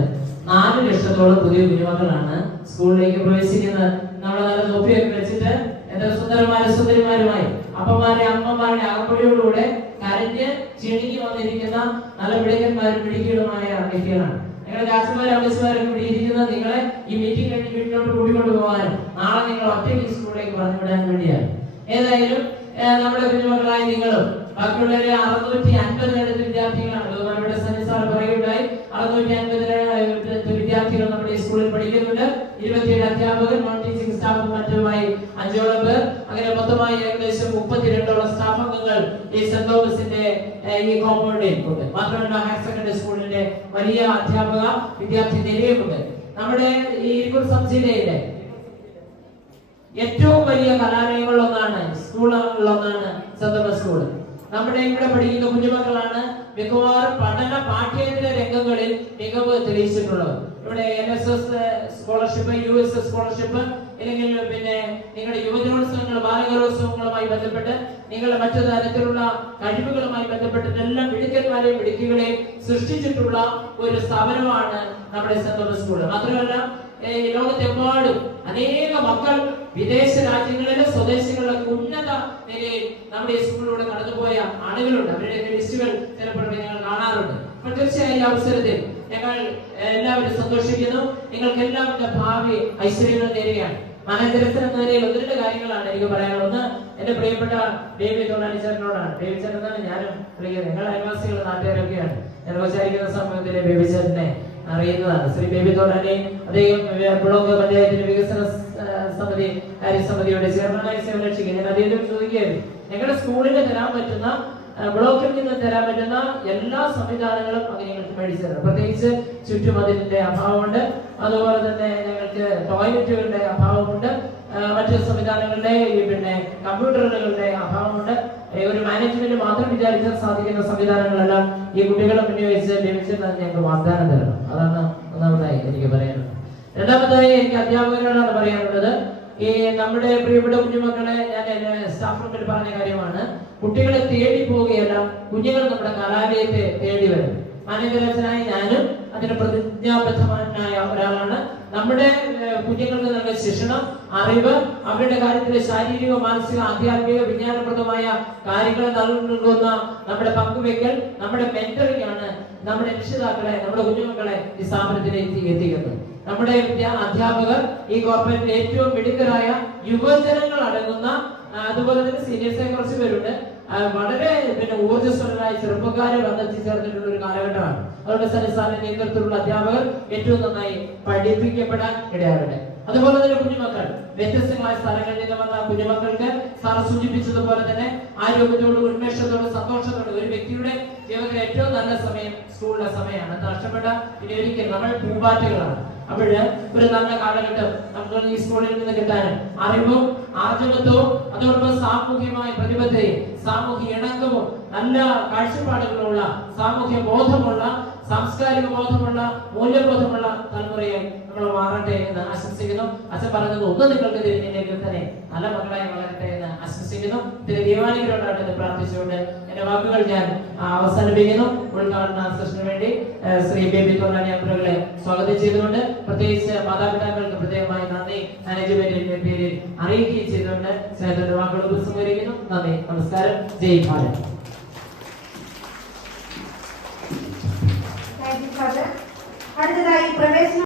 4 ലക്ഷത്തോളം പുതിയ കുഞ്ഞുമക്കളാണ് സ്കൂളിലേക്ക് പ്രവേശിക്കുന്നത്. നമ്മൾ നല്ല തൊപ്പിയൊക്കെ വെച്ചിട്ട് എത്ര സുന്ദരിമാരുമായി അപ്പന്മാരുടെ അമ്മമാരുടെ അകപ്പടിയോടുകൂടെ കരഞ്ഞ് ക്ഷണിക്ക് വന്നിരിക്കുന്ന നല്ല മിടുക്കന്മാരും മിടുക്കികളുമായ വ്യക്തികളാണ്. നിങ്ങളുടെ അച്ഛന്മാരും അമ്മച്ചമാരൊക്കെ ഇവിടെ ഇരിക്കുന്നത് നിങ്ങളെ ഈ മീറ്റിംഗ് കഴിഞ്ഞ് വീട്ടിലോട്ട് കൂട്ടിക്കൊണ്ടു പോകാനും നാളെ നിങ്ങൾ ഒറ്റയ്ക്ക് സ്കൂളിലേക്ക് പറഞ്ഞു വിടാൻ വേണ്ടിയാണ്. ഏതായാലും നമ്മുടെ കുഞ്ഞുമക്കളായ നിങ്ങളും ബാക്കിയുള്ളവരെ 650 വിദ്യാർത്ഥികളാണ്. ബഹുമാനപ്പെട്ട സനി സാർ പറയുകയുണ്ടായി. 650 വിദ്യാർത്ഥികൾ നമ്മുടെ സ്കൂളിൽ പഠിക്കുന്നുണ്ട്. 27 അധ്യാപകർ, നോൺ ടീച്ചിങ് സ്റ്റാഫ് മറ്റുമായി 5ഓളം പേർ. അങ്ങനെ മൊത്തമായി ഏകദേശം 32ഓളം സ്റ്റാഫ് അംഗങ്ങൾ ഈ സെന്റ് തോമസിന്റെ ഈ കോമ്പൗണ്ടിൽ ഉണ്ട്. മാത്രമല്ല ഹയർ സെക്കൻഡറി സ്കൂളിന്റെ വലിയ അധ്യാപക വിദ്യാർത്ഥി നിലയമുണ്ട്. നമ്മുടെ ഈ ഇരിക്കൂർ സബ് ജില്ലയിലെ ഏറ്റവും വലിയ കലാലയങ്ങളിലൊന്നാണ്, സ്കൂളുകളിലൊന്നാണ് സെന്റ് തോമസ് സ്കൂൾ. നമ്മുടെ ഇവിടെ പഠിക്കുന്ന കുഞ്ഞുമക്കളാണ് മിക്കവാറും പഠന പാഠ്യേതര രംഗങ്ങളിൽ മികവ് തെളിയിച്ചിട്ടുള്ളത്. ഇവിടെ NSS സ്കോളർഷിപ്പ്, USS സ്കോളർഷിപ്പ്, അല്ലെങ്കിൽ പിന്നെ നിങ്ങളുടെ യുവജനോത്സവങ്ങൾ, ബാലകലോത്സവങ്ങളുമായി ബന്ധപ്പെട്ട് നിങ്ങളുടെ മറ്റു തരത്തിലുള്ള കഴിവുകളുമായി ബന്ധപ്പെട്ടിട്ടെല്ലാം മിടുക്കന്മാരെയും മിടുക്കികളെയും സൃഷ്ടിച്ചിട്ടുള്ള ഒരു സ്ഥാപനമാണ് നമ്മുടെ സെന്റ് തോമസ് സ്കൂൾ. മാത്രമല്ല ലോകത്തെമ്പാടും അനേക മക്കൾ വിദേശ രാജ്യങ്ങളിലെ സ്വദേശികളിലെ ഉന്നത നിലയിൽ നമ്മുടെ ഈ സ്കൂളിലൂടെ കടന്നുപോയ ആളുകളുണ്ട്. അവരുടെ ലിസ്റ്റുകൾ ചിലപ്പോൾ ഞങ്ങൾ കാണാറുണ്ട്. അപ്പോൾ തീർച്ചയായും ഈ അവസരത്തിൽ ഞങ്ങൾ എല്ലാവരും സന്തോഷിക്കുന്നു. നിങ്ങൾക്ക് എല്ലാവരുടെ ഭാവി ഐശ്വര്യങ്ങൾ നേരുകയാണ്. മാനേജരത്തിന് എന്ന നിലയിൽ ഒന്ന് രണ്ട് കാര്യങ്ങളാണ് എനിക്ക് പറയാനുള്ളത്. ഒന്ന്, എന്റെ പ്രിയപ്പെട്ട ബേബി തൊഴിലാളി ചേട്ടനോടാണ്. ബേബി ചേട്ടനാണ് ഞാനും വിളിക്കുന്നത്. ഞങ്ങൾ അയൽവാസികൾ നാട്ടുകാരൊക്കെയാണ്. ഞാൻ വിചാരിക്കുന്ന സമയത്തിലെ ബേബി ചേട്ടനെ അറിയുന്നതാണ്. ശ്രീ ബേബി തൊഴിലാളി അദ്ദേഹം ബ്ലോക്ക് പഞ്ചായത്തിന്റെ വികസന സമിതി കാര്യസമിതിയുടെ ചെയർമാനായി സേവനരക്ഷിക്കുക. ഞാൻ അദ്ദേഹത്തോട് ചോദിക്കുകയായിരുന്നു, ഞങ്ങളുടെ സ്കൂളിന് തരാൻ പറ്റുന്ന ബ്ലോക്കിൽ നിന്ന് തരാൻ പറ്റുന്ന എല്ലാ സംവിധാനങ്ങളും അങ്ങനെ ഞങ്ങൾക്ക് മേടിച്ചു തരണം. പ്രത്യേകിച്ച് ചുറ്റുമതിലിന്റെ അഭാവമുണ്ട്, അതുപോലെ തന്നെ ഞങ്ങൾക്ക് ടോയ്ലറ്റുകളുടെ അഭാവമുണ്ട്, മറ്റ് സംവിധാനങ്ങളുടെ പിന്നെ കമ്പ്യൂട്ടറുകളുടെ അഭാവമുണ്ട്. ഒരു മാനേജ്മെന്റ് മാത്രം വിചാരിച്ചാൽ സാധിക്കുന്ന സംവിധാനങ്ങളെല്ലാം ഈ കുട്ടികളെ വിനിയോഗിച്ച് ലഭിച്ചത് ഞങ്ങൾക്ക് വാഗ്ദാനം തരണം. അതാണ് ഒന്നാമതായി എനിക്ക് പറയാനുള്ളത്. രണ്ടാമതായി എനിക്ക് അധ്യാപകരോടാണ് പറയാനുള്ളത്. ഈ നമ്മുടെ പ്രിയപ്പെട്ട കുഞ്ഞുമക്കളെ ഞാൻ സ്റ്റാഫ് റൂമിൽ പറഞ്ഞ കാര്യമാണ്, കുട്ടികളെ തേടി പോവുകയല്ല, കുഞ്ഞുങ്ങൾ നമ്മുടെ കലാലയത്തെ തേടി വരും. മാനേജരച്ചനായി ഞാനും അതിന് പ്രതിജ്ഞാബദ്ധമായ ഒരാളാണ്. നമ്മുടെ കുഞ്ഞുങ്ങൾക്ക് നൽകുന്ന ശിക്ഷണം, അറിവ്, അവരുടെ കാര്യത്തിലെ ശാരീരിക, മാനസിക, ആധ്യാത്മിക, വിജ്ഞാനപ്രദമായ കാര്യങ്ങൾ നൽകുന്ന നമ്മുടെ പങ്കുവെക്കൽ, നമ്മുടെ മെന്ററിംഗ് ആണ് നമ്മുടെ രക്ഷിതാക്കളെ, നമ്മുടെ കുഞ്ഞുമക്കളെ ഈ സ്ഥാപനത്തിലേക്ക് എത്തിക്കുന്നത്. നമ്മുടെ അധ്യാപകർ ഈ കോർപ്പറേറ്റിൽ ഏറ്റവും മിടുക്കരായ യുവജനങ്ങൾ അടങ്ങുന്ന, അതുപോലെ തന്നെ സീനിയേഴ്സിനെ കുറച്ച് പേരുണ്ട്, വളരെ ഊർജ്ജസ്വലരായ ചെറുപ്പക്കാരെ വന്നെത്തിച്ചേർന്നിട്ടുള്ള ഒരു കാലഘട്ടമാണ്. അതുകൊണ്ട് സന്നിധാന നേതൃത്വത്തിലുള്ള അധ്യാപകർ ഏറ്റവും നന്നായി പഠിപ്പിക്കപ്പെടാൻ ഇടയാകട്ടെ. അതുപോലെ തന്നെ കുഞ്ഞുമക്കൾ, വ്യത്യസ്തമായ സ്ഥലങ്ങളിൽ നിന്ന് വന്ന കുഞ്ഞുമക്കൾക്ക് സാർ സൂചിപ്പിച്ചതുപോലെ തന്നെ ആരോഗ്യത്തോടും ഉന്മേഷത്തോടും സന്തോഷത്തോടും ഒരു വ്യക്തിയുടെ ജീവിതത്തിലെ ഏറ്റവും നല്ല സമയം സ്കൂളിലെ സമയമാണ്. നഷ്ടപ്പെട്ട പിന്നെ ഒരിക്കലും നമ്മൾ പൂമ്പാറ്റകളാണ്. അപ്പോഴ് ഒരു നല്ല കാലഘട്ടം നമുക്ക് ഈ സ്കൂളിൽ നിന്ന് കിട്ടാനും അറിവും ആർജവത്വവും അതോടൊപ്പം സാമൂഹികമായ പ്രതിബദ്ധതയും സാമൂഹിക ഇണക്കവും നല്ല കാഴ്ചപ്പാടുകളുള്ള സാമൂഹ്യ ബോധമുള്ള സാംസ്കാരിക ബോധമുള്ള മൂല്യബോധമുള്ള തലമുറയായി നമ്മൾ മാറട്ടെ എന്ന് ആശംസിക്കുന്നു. അച്ഛൻ പറഞ്ഞത് ഒന്ന് നിങ്ങൾക്ക് തിരിഞ്ഞില്ലെങ്കിൽ തന്നെ നല്ല മക്കളായി വളരട്ടെ എന്ന് ആശംസിക്കുന്നു. ഇതിന് ദൈവാനുഗ്രഹമുണ്ടാകട്ടെ പ്രാർത്ഥിച്ചുകൊണ്ട് എന്റെ വാക്കുകൾ ഞാൻ അവസാനിപ്പിക്കുന്നു. ഉദ്ഘാടന സെഷന് വേണ്ടി ശ്രീ ബേബി തൊഴിലാളി അംഗങ്ങളെ സ്വാഗതം ചെയ്തുകൊണ്ട് പ്രത്യേകിച്ച് മാതാപിതാക്കൾക്ക് പ്രത്യേകമായി നന്ദി മാനേജ്മെന്റിന്റെ പേരിൽ അറിയിക്കുകയും ചെയ്തുകൊണ്ട് സ്നേഹത്തിന്റെ വാക്കുകൾ ഉപസംഹരിക്കുന്നു. നന്ദി, നമസ്കാരം, ജയ് ഭാരത്. അടുത്തതായി പ്രവേശന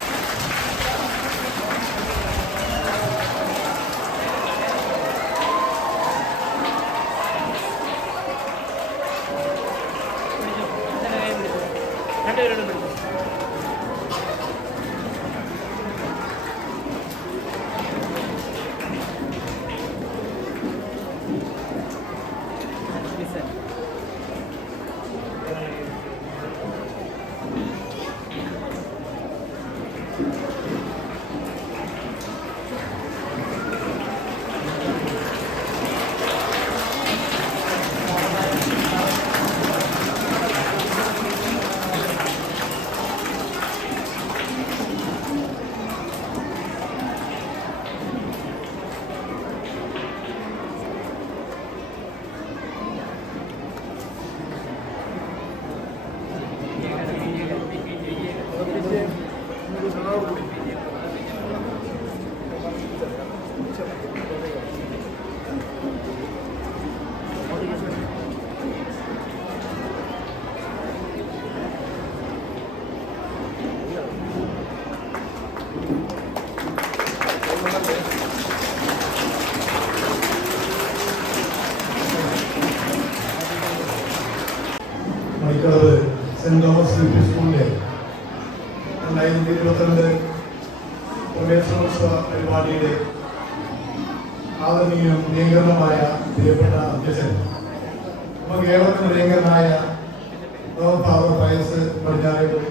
Manikkadavu Saint Thomas U P സ്കൂളിലെ 2022 പ്രവേശനോത്സവ പരിപാടിയുടെ ആദരണീയവും പ്രിയങ്കരനുമായ പ്രിയപ്പെട്ട അധ്യക്ഷൻ, നമുക്ക് ഏവർക്കും പ്രിയങ്കരനായ ഫാദർ പയസ് പടിഞ്ഞാറേക്കൽ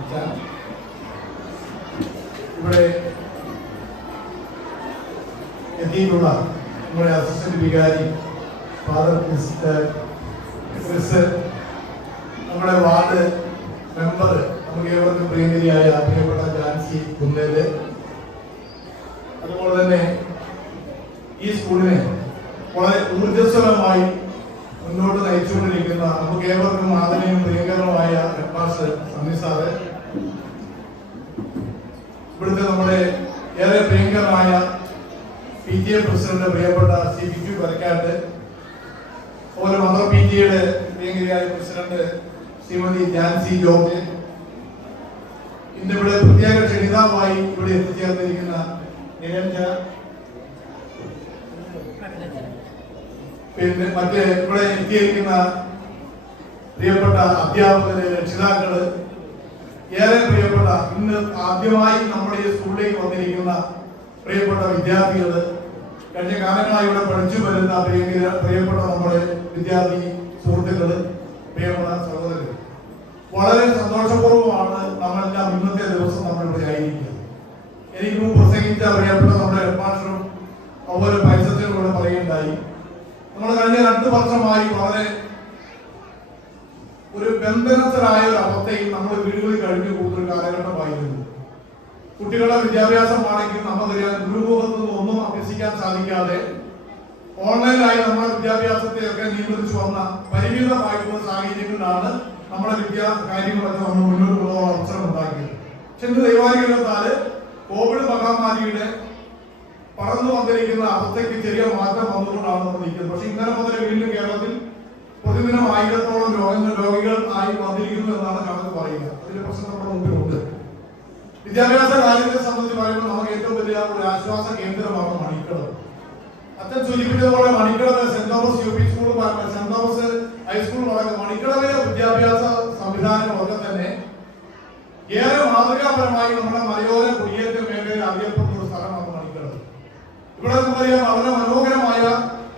അച്ഛൻ, ഇവിടെ എത്തിയിട്ടുള്ള നമ്മുടെ അസിസ്റ്റന്റ് വികാരി ഫാദർ ക്രിസ്, നമ്മുടെ വാർഡ് മെമ്പർ, നമുക്ക് ഏവർക്കും പ്രിയങ്കരിയായ പ്രിയപ്പെട്ട ജാൻസി കുന്നേല്, അതുപോലെ തന്നെ ഈ സ്കൂളിനെ വളരെ ഊർജ്ജസ്വലമായി മുന്നോട്ട് നയിച്ചുകൊണ്ടിരിക്കുന്ന നമുക്ക് ഏവർക്കും ആദരണീയവും പ്രിയങ്കരനുമായ ഹെഡ് മാസ്റ്റർ സണ്ണി സാറ്, ഇവിടുത്തെ നമ്മുടെ ഏറെ പ്രിയങ്കരമായ PTA പ്രസിഡന്റ് പ്രിയപ്പെട്ട ശ്രീ ബിജു പരക്കാട്ട്, അതുപോലെ മദർ PTA പ്രിയങ്കരിയായ പ്രസിഡന്റ് ശ്രീമതി ജാൻസി ജോർജ്, ഇന്ന് ഇവിടെ പ്രത്യേക ക്ഷണിതാവായി ഇവിടെ എത്തിച്ചേർന്നിരിക്കുന്ന നിരഞ്ജന, പിന്നെ മറ്റ് ഇവിടെ എത്തിയിരിക്കുന്ന പ്രിയപ്പെട്ട അധ്യാപകര്, രക്ഷിതാക്കള്, ഏറെ പ്രിയപ്പെട്ട ഇന്ന് ആദ്യമായി നമ്മുടെ ഈ സ്കൂളിലേക്ക് വന്നിരിക്കുന്ന പ്രിയപ്പെട്ട വിദ്യാർത്ഥികള്, കഴിഞ്ഞ കാലങ്ങളായി ഇവിടെ പഠിച്ചു വരുന്ന പ്രിയപ്പെട്ട നമ്മുടെ വിദ്യാർത്ഥി സുഹൃത്തുക്കള്, പ്രിയപ്പെട്ട സഹോദരര്, വളരെ സന്തോഷപൂർവ്വമാണ് നമ്മളെല്ലാം ഇന്നത്തെ ദിവസം നമ്മളിവിടെ ആയിരിക്കുന്നത്. എനിക്ക് മുമ്പ് പ്രസംഗിച്ച പ്രിയപ്പെട്ട നമ്മുടെ ഹെഡ്മാസ്റ്ററും അതുപോലെ പരിസരത്തിനും കൂടെ പറയുകയുണ്ടായി. നമ്മൾ കഴിഞ്ഞ 2 വർഷമായി വളരെ ഒരു ബന്ധനസ്ഥരായ ഒരു അവസ്ഥയിൽ നമ്മൾ വീടുകളിൽ കഴിഞ്ഞു പോകുന്ന ഒരു കാലഘട്ടമായിരുന്നു. കുട്ടികളുടെ വിദ്യാഭ്യാസമാണെങ്കിൽ നമുക്കറിയാം, ഗുരുമുഖത്ത് നിന്ന് ഒന്നും അഭ്യസിക്കാൻ സാധിക്കാതെ ഓൺലൈനായി നമ്മുടെ വിദ്യാഭ്യാസത്തെ ഒക്കെ നിയന്ത്രിച്ചു വന്ന പരിമിതമായിട്ടുള്ള സാഹചര്യങ്ങളിലാണ് നമ്മുടെ കാര്യങ്ങളൊക്കെ നമ്മൾ മുന്നോട്ട് പോകാൻ അവസരം ഉണ്ടാക്കിയത്. പക്ഷെ ഇന്ന് ദൈവാനുഗ്രഹത്താല് കോവിഡ് മഹാമാരിയുടെ പറന്നു വന്നിരിക്കുന്ന അവസ്ഥയ്ക്ക് ചെറിയ മാറ്റം വന്നുകൊണ്ടാണ് നമ്മൾ നിൽക്കുന്നത്. പക്ഷെ ഇന്നലെ മുതൽ വീണ്ടും കേരളത്തിൽ പ്രതിദിനം 1000-ഓളം രോഗികൾ ആയി വന്നിരിക്കുന്നു എന്നാണ് കണക്ക് പറയുക. അതിന്റെ പ്രശ്നം നമ്മുടെ മുമ്പിലുണ്ട്. വിദ്യാഭ്യാസ കാര്യത്തെ സംബന്ധിച്ച് പറയുമ്പോൾ നമുക്ക് ഏറ്റവും വലിയ ഒരു ആശ്വാസ കേന്ദ്രമാണ് മണിക്കടവ്. അച്ഛൻ സൂചിപ്പിച്ചതുപോലെ Manikkadavu Saint Thomas UP school, saint Thomas high school അടക്കം മണിക്കടവിലെ വിദ്യാഭ്യാസ സംവിധാനങ്ങളൊക്കെ തന്നെ ഏറെ മാതൃകാപരമായി നമ്മുടെ മലയോര കുടിയേറ്റ മേഖലയിൽ അറിയപ്പെടുന്ന ഒരു സ്ഥലമാണ് മണിക്കടവ്. ഇവിടെ നമുക്കറിയാം, വളരെ മനോഹരമായ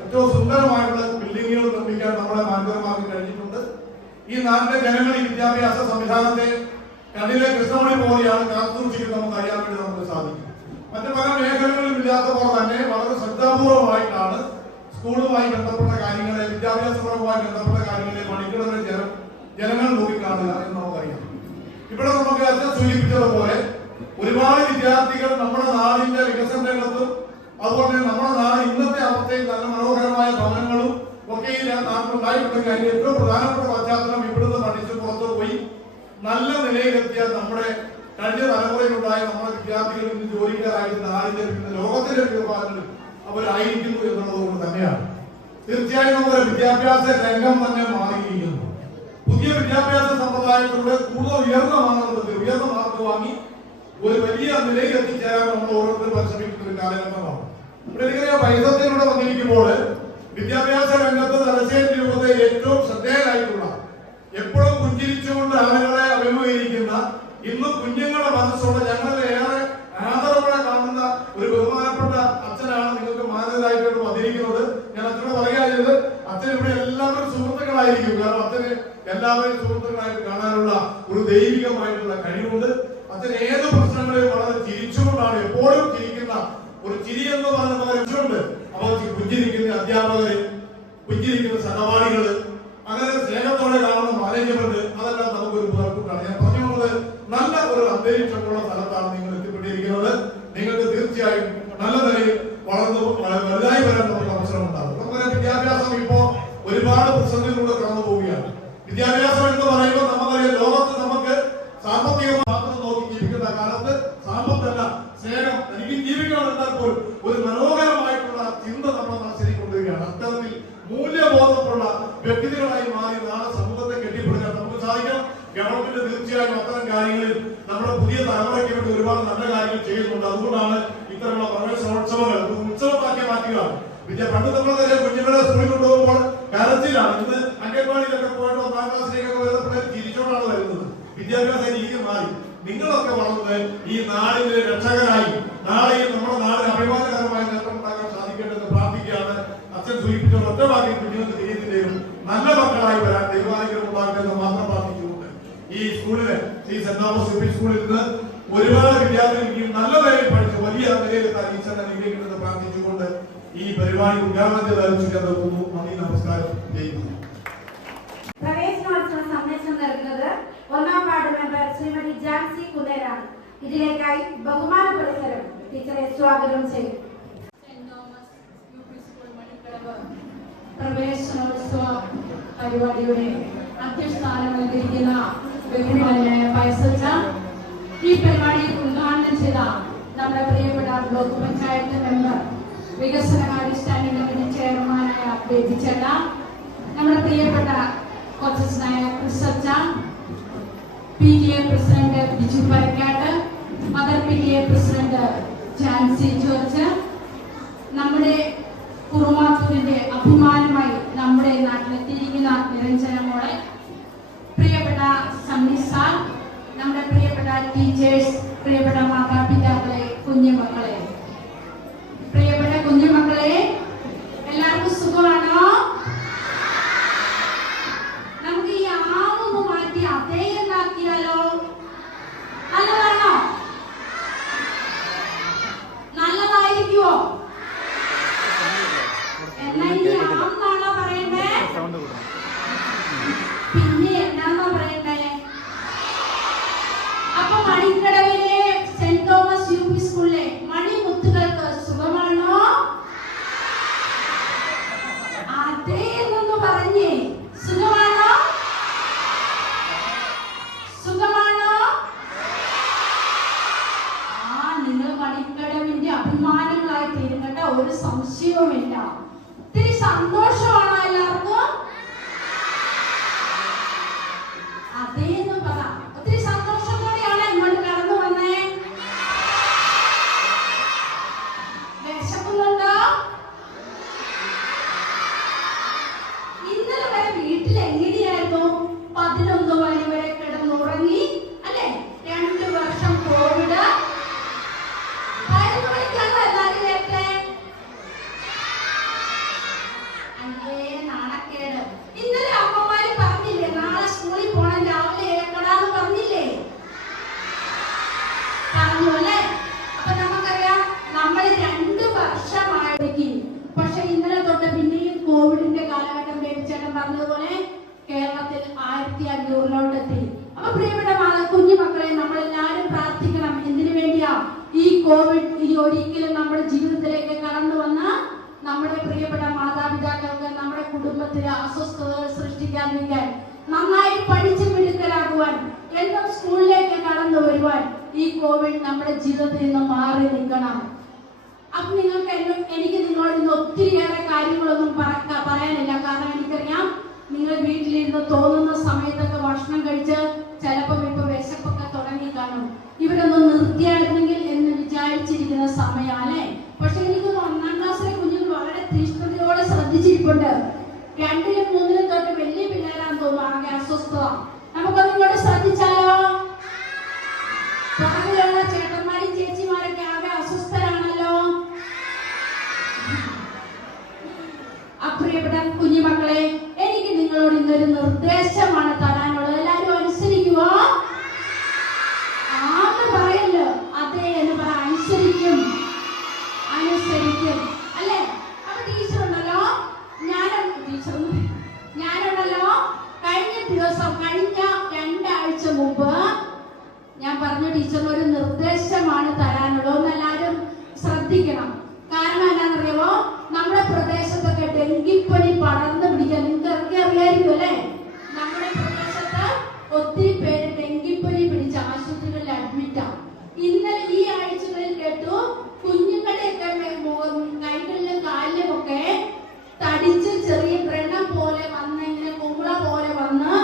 ഏറ്റവും സുന്ദരമായിട്ടുള്ള ബിൽഡിങ്ങുകൾ നിർമ്മിക്കാൻ നമ്മുടെ മാനേജർമാർക്ക് കഴിഞ്ഞിട്ടുണ്ട്. ഈ നാട്ടിലെ ജനങ്ങൾ ഈ വിദ്യാഭ്യാസ സംവിധാനത്തെ കണ്ണിലെ കൃഷ്ണമണി പോലെയാണ് കാത്തുസൂക്ഷിക്കുന്നത് നമുക്ക് അറിയാൻ വേണ്ടി നമുക്ക് സാധിക്കും. മറ്റു പല മേഖലകളിലും ഇല്ലാത്ത പോലെ തന്നെ വളരെ ശ്രദ്ധാപൂർവമായിട്ടാണ് സ്കൂളുമായി ബന്ധപ്പെട്ട കാര്യങ്ങളെ, വിദ്യാഭ്യാസപരവുമായി ബന്ധപ്പെട്ട കാര്യങ്ങളെ മണിക്കടവിലെ ജനങ്ങൾ നോക്കിക്കാണുക എന്ന് നമുക്കറിയാം. ഇവിടെ നമുക്ക് അച്ഛൻ സൂചിപ്പിച്ചതുപോലെ ഒരുപാട് വിദ്യാർത്ഥികൾ നമ്മുടെ നാടിന്റെ വികസന രംഗത്തും അതുപോലെ നമ്മുടെ നാട് ഇന്നത്തെ അവസ്ഥയിൽ നല്ല മനോഹരമായ ഭവനങ്ങളും ഒക്കെ ഈ നാട്ടിലുണ്ടായിട്ടുണ്ടെങ്കിൽ അതിന്റെ ഏറ്റവും പ്രധാനപ്പെട്ട പശ്ചാത്തലം ഇവിടുന്ന് പഠിച്ച് പുറത്തു പോയി നല്ല നിലയിലെത്തിയ നമ്മുടെ കഴിഞ്ഞ തലമുറയിലുണ്ടായ നമ്മുടെ വിദ്യാർത്ഥികൾ ഇന്ന് ജോലിക്കാരായിട്ട് നാടിന്റെ ലോകത്തിന്റെ വിവിധ ഭാഗങ്ങളിൽ അവരായിരിക്കുന്നു എന്നുള്ളത് കൊണ്ട് തന്നെയാണ്. തീർച്ചയായും നമ്മുടെ വിദ്യാഭ്യാസ രംഗം തന്നെ മാറിയിരിക്കുന്നു. പുതിയ വിദ്യാഭ്യാസ സമ്പ്രദായത്തിലൂടെ കൂടുതൽ ഉയർന്ന മാർക്ക് വാങ്ങി ഒരു വലിയ നിലയിൽ എത്തിച്ചേരാൻ നമ്മൾ ഓരോരുത്തരും പരിശ്രമിക്കുന്ന ഒരു കാലഘട്ടമാണ്. ഇവിടെ ഇങ്ങനെ പൈസത്തിലൂടെ വന്നിരിക്കുമ്പോൾ വിദ്യാഭ്യാസ രംഗത്ത് തലശ്ശേരി രൂപതയിൽ ഏറ്റവും ശ്രദ്ധേയരായിട്ടുള്ള, എപ്പോഴും പുഞ്ചിരിച്ചുകൊണ്ട് ആളുകളെ അഭിമുഖീകരിക്കുന്ന, ഇന്നും കുഞ്ഞുങ്ങളുടെ മനസ്സോടെ ഞങ്ങളെ ഏറെ ആദരവോടെ കാണുന്ന ഒരു ബഹുമാനപ്പെട്ട അച്ഛനാണ് നിങ്ങൾക്ക് മാനേജരായിട്ട് വന്നിരിക്കുന്നത്. ഞാൻ അച്ഛനോട് പറയാറുള്ളത്, അച്ഛൻ ഇവിടെ എല്ലാവരും സുഹൃത്തുക്കളായിരിക്കും. കാരണം അച്ഛന് എല്ലാവരും സുഹൃത്തുക്കളായിട്ട് കാണാനുള്ള ഒരു ദൈവികമായിട്ടുള്ള കഴിവുണ്ട്. അച്ഛൻ ഏത് പ്രശ്നങ്ങളെയും വളരെ ചിരിച്ചുകൊണ്ടാണ്, എപ്പോഴും ചിരിക്കുന്ന ഒരു ചിരി എന്ന് പറയുന്നത്. അവർ പുഞ്ചിരിക്കുന്ന അധ്യാപകര്, പുഞ്ചിരിക്കുന്ന സഹപാഠികള്, അങ്ങനെ സ്നേഹത്തോടെ കാണുന്ന മാനേജ്മെന്റ്, അതെല്ലാം നമുക്കൊരു മുതൽക്കൂട്ടാണ്. ഞാൻ പറഞ്ഞുകൊണ്ട് നല്ല ഒരു അന്തരീക്ഷമുള്ള സ്ഥലത്താണ് നിങ്ങൾ എത്തിപ്പെട്ടിരിക്കുന്നത്. നിങ്ങൾക്ക് തീർച്ചയായും നല്ല നിലയിൽ വളർന്നു വലുതായി വരാൻ നമുക്ക് അവസരം ഉണ്ടാകും. നമ്മുടെ വിദ്യാഭ്യാസം ഇപ്പോ ഒരുപാട് പ്രശ്നങ്ങളിലൂടെ കടന്നു പോവുകയാണ്. വിദ്യാഭ്യാസം എന്ന് പറയുമ്പോൾ നമുക്കറിയാം, ലോകത്ത് നമുക്ക് സാമ്പത്തികം മാത്രം നോക്കി ജീവിക്കുന്ന കാലത്ത് സാമ്പത്തല്ല, സ്നേഹം, എനിക്ക് ജീവിക്കണമെന്നാൽ പോലും ഒരു മനോഹരമായിട്ടുള്ള ചിന്ത നമ്മുടെ മനസ്സിലേക്ക് കൊണ്ടുവരികയാണ്. അത്തരത്തിൽ മൂല്യബോധമുള്ള വ്യക്തികളായി മാറി നാളെ സമൂഹത്തെ കെട്ടിപ്പടുക്കാൻ നമുക്ക് സാധിക്കണം. ഗവൺമെന്റ് തീർച്ചയായും അത്തരം കാര്യങ്ങളിൽ നമ്മുടെ പുതിയ തലമുറയ്ക്ക് വേണ്ടി ഒരുപാട് നല്ല കാര്യങ്ങൾ ചെയ്യുന്നുണ്ട്. അതുകൊണ്ടാണ് ഇത്തരമുള്ള പ്രവേശനോത്സവങ്ങൾ ഉത്സവമാക്കി മാറ്റുക. പണ്ട് നമ്മൾ തന്നെ കുഞ്ഞുങ്ങളെ സ്കൂളിൽ കൊണ്ടുപോകുമ്പോൾ കരച്ചിലാണ്. ഇന്ന് അംഗൻവാടിയിലൊക്കെ പോയിട്ട് 1-ാം ക്ലാസ്സിലേക്കൊക്കെ വരുന്ന പിള്ളേർ തിരിച്ചോടാണ് വരുന്നത്. വിദ്യാഭ്യാസ രീതി മാറി. നിങ്ങളൊക്കെ വളർന്ന് ഈ നാടിന്റെ രക്ഷകരായി നാളെ നമ്മുടെ നാടിന് അഭിമാനകരമായ നേട്ടം ഉണ്ടാക്കാൻ സാധിക്കേണ്ടതെന്ന് പ്രാർത്ഥിക്കുകയാണ്. അച്ഛൻ സൂചിപ്പിച്ച ഒറ്റവാക്കി കുഞ്ഞുങ്ങൾക്ക് ചെയ്യുന്നതിന്റെയും നല്ല മക്കളായി വരാൻ ദൈവാനുഗ്രഹം ഉണ്ടാകട്ടെന്ന് മാത്രം പ്രാർത്ഥിച്ചുകൊണ്ട് ഈ സ്കൂളിലെ ഈ സെന്റ് തോമസ് UP സ്കൂളിൽ നിന്ന് ഒരുപാട് വിദ്യാർത്ഥികൾ നല്ല നിലയിൽ പഠിച്ച് വലിയ നിലയിലെത്താൻ ഈശ്വരനെ അനുഗ്രഹിക്കണമെന്ന് പ്രാർത്ഥിച്ചുകൊണ്ട് ഈ പരിപാടി ഉദ്ഘാടനത്തെ ധരിച്ചിട്ട് പോകുന്നു. നന്ദി, നമസ്കാരം, ചെയ്യുന്നു. പ്രവേശനോത്സവ സന്ദേശം നൽകുന്നത് 1-ാം വാർഡ് മെമ്പർ ശ്രീമതി ജാൻസി കുന്നേരാണ്. ഇതിലേക്കായി ബഹുമാനപുരസ്സരം ടീച്ചറെ സ്വാഗതം ചെയ്യും. Saint Thomas UP school Manikkadavu പ്രവേശനോത്സവ പരിപാടിയുടെ അധ്യക്ഷസ്ഥാനം നൽകിയിരിക്കുന്ന ബഹുമാന്യനായ ഫൈസൽ, ഈ പരിപാടി ഉദ്ഘാടനം ചെയ്ത നമ്മുടെ പ്രിയപ്പെട്ട ബ്ലോക്ക് പഞ്ചായത്ത് മെമ്പർ വികസനകാര്യ സ്റ്റാൻഡിംഗ് കമ്മിറ്റി ചെയർമാനായ ബേബി ചേട്ട, നമ്മുടെ പ്രിയപ്പെട്ട കോച്ചസ്നായ ക്രിസച്ച, PTA president Biju Parakkat, mother PTA president Jancy George, നമ്മുടെ കുറുമാത്തൂരിന്റെ അഭിമാനമായി നമ്മുടെ നാട്ടിലെത്തിയിരിക്കുന്ന നിരഞ്ജന മോളെ, പ്രിയപ്പെട്ട സണ്ണി സാർ, നമ്മുടെ പ്രിയപ്പെട്ട ടീച്ചേഴ്സ്, പ്രിയപ്പെട്ട മാതാപിതാക്കളെ, കുഞ്ഞുമക്കളെ, പ്രിയപ്പെട്ട കുഞ്ഞുമക്കളെ, എല്ലാവർക്കും സുഖമാണോ? നമുക്ക് ഈ ആമൊന്ന് മാറ്റി അതേ എന്നാക്കിയാലോ? നല്ലതാണോ? നല്ലതായിരിക്കുമോ? എന്നാ ഇനി ആന്നാണോ പറയണ്ടേ? പിന്നെ എന്നാണോ പറയണ്ടേ? അപ്പൊ മണിക്കടവിലെ സെന്റ് തോമസ് UP സ്കൂളിലെ മണിമുത്തുകൾക്ക് സുഖമാണോ? അതേ എന്നൊന്ന് പറഞ്ഞേ. സുഖമാണോ? സുഖമാണോ? നിങ്ങൾ മണിക്കടവിന്റെ അഭിമാനങ്ങളായി തീരുന്നേണ്ട ഒരു സംശയവുമില്ല. ഒത്തിരി സന്തോഷമാണോ എല്ലാവർക്കും? അതേന്ന് പറ. ഒത്തിരി സന്തോഷത്തോടെയാണ് ഇങ്ങോട്ട് കടന്നു വന്നേ. വിശക്കുന്നുണ്ടോ? ഇന്നലെ വരെ വീട്ടിൽ എങ്ങനെയായിരുന്നു? 11 മണി വരെ കിടന്നുറങ്ങി അല്ലെ? 2 വർഷം കോവിഡ്. 11 മണിക്കാണ് എല്ലാവരും കേട്ടേ. അയ്യേ നാണക്കേട്. ഇന്നലെ അമ്മമാര് പറഞ്ഞില്ലേ നാളെ സ്കൂളിൽ പോണം, രാവിലെ ഏക്കടാന്ന് പറഞ്ഞില്ലേ? പറഞ്ഞു അല്ലേ? അപ്പൊ നമുക്കറിയാം നമ്മൾ 2 വർഷമായിടയ്ക്ക്. പക്ഷെ ഇന്നലെ തൊട്ട് പിന്നെയും കോവിഡിന്റെ കാലഘട്ടം ബേബിച്ചേട്ടൻ പറഞ്ഞതുപോലെ കേരളത്തിൽ 1500-ലോട്ടെത്തി. അപ്പൊ പ്രിയപ്പെട്ട കുഞ്ഞുമക്കളെ, നമ്മളെല്ലാരും പ്രാർത്ഥിക്കണം. എന്തിനു വേണ്ടിയാ? ഈ കോവിഡ് ഇനി ഒരിക്കലും നമ്മുടെ ജീവിതത്തിലേക്ക് കടന്നു വന്ന നമ്മുടെ പ്രിയപ്പെട്ട മാതാപിതാക്കൾക്ക്, നമ്മുടെ കുടുംബത്തിലെ അസ്വസ്ഥതകൾ സൃഷ്ടിക്കാതിരിക്കാൻ, നന്നായി പഠിച്ചു മിടുക്കരാകുവാൻ, എന്നും സ്കൂളിലേക്ക് കടന്നു വരുവാൻ ഈ കോവിഡ് നമ്മുടെ ജീവിതത്തിൽ നിന്ന് മാറി നിൽക്കണം. അപ്പൊ നിങ്ങൾക്ക് എനിക്ക് നിങ്ങളോട് ഇന്ന് ഒത്തിരിയേറെ കാര്യങ്ങളൊന്നും പറയാനില്ല. കാരണം എനിക്കറിയാം നിങ്ങൾ വീട്ടിലിരുന്ന് തോന്നുന്ന സമയത്തൊക്കെ ഭക്ഷണം കഴിച്ച് ചിലപ്പോൾ ഇപ്പൊ വിശപ്പൊക്കെ തുടങ്ങി കാണും. ഇവരൊന്നും നിർത്തിയായിരുന്നെങ്കിൽ എന്ന് വിചാരിച്ചിരിക്കുന്ന സമയല്ലേ. പക്ഷെ എനിക്കൊന്ന് 1-ാം ക്ലാസ്സിലെ കുഞ്ഞുങ്ങൾ വളരെ തീഷ്ണതയോടെ ശ്രദ്ധിച്ചിരിപ്പുണ്ട്. 2-ലും 3-ലും തൊട്ട് വലിയ പിള്ളേരാന്ന് തോന്നുന്നു ആകെ അസ്വസ്ഥത. നമുക്കൊന്നും ഇങ്ങോട്ട് ശ്രദ്ധിച്ചാലോ? പുറകിലുള്ള ചേട്ടന്മാരും ചേച്ചിമാരൊക്കെ ആകെ അസ്വസ്ഥരാണല്ലോ. പ്രിയപ്പെട്ട കുഞ്ഞുമക്കളെ, എനിക്ക് നിങ്ങളോട് ഇന്നൊരു നിർദ്ദേശമാണ് തരാനുള്ളത്. എല്ലാവരും അനുസരിക്കുവോ? ആന്ന് പറയല്ലോ. അതേ എന്ന് പറ. അനുസരിക്കും, അനുസരിക്കും അല്ലേ? അപ്പൊ ടീച്ചറുണ്ടല്ലോ, ഞാനുണ്ടല്ലോ കഴിഞ്ഞ 2 ആഴ്ച മുമ്പ് ഞാൻ പറഞ്ഞു ടീച്ചറിന് ഒരു നിർദ്ദേശമാണ് തരാനുള്ളത്. ഒന്ന് എല്ലാവരും ശ്രദ്ധിക്കണം. കാരണം എന്താണെന്നറിയാമോ? നമ്മുടെ പ്രദേശത്തൊക്കെ ഡെങ്കിപ്പനി പടർന്നു പിടിക്കാൻ നിങ്ങൾക്ക് അറിയായിരിക്കും അല്ലേ? നമ്മുടെ പ്രദേശത്ത് ഒത്തിരി പേര് ഡെങ്കിപ്പനി പിടിച്ച ആശുപത്രികളിൽ അഡ്മിറ്റാണ്. ഇന്നലെ ഈ ആഴ്ചകളിൽ കേട്ടു കുഞ്ഞുങ്ങളുടെയൊക്കെ കൈകളിലും കാലിലും ഒക്കെ തടിച്ച് ചെറിയ വ്രണം പോലെ വന്ന് ഇങ്ങനെ കുമ്പള പോലെ വന്ന്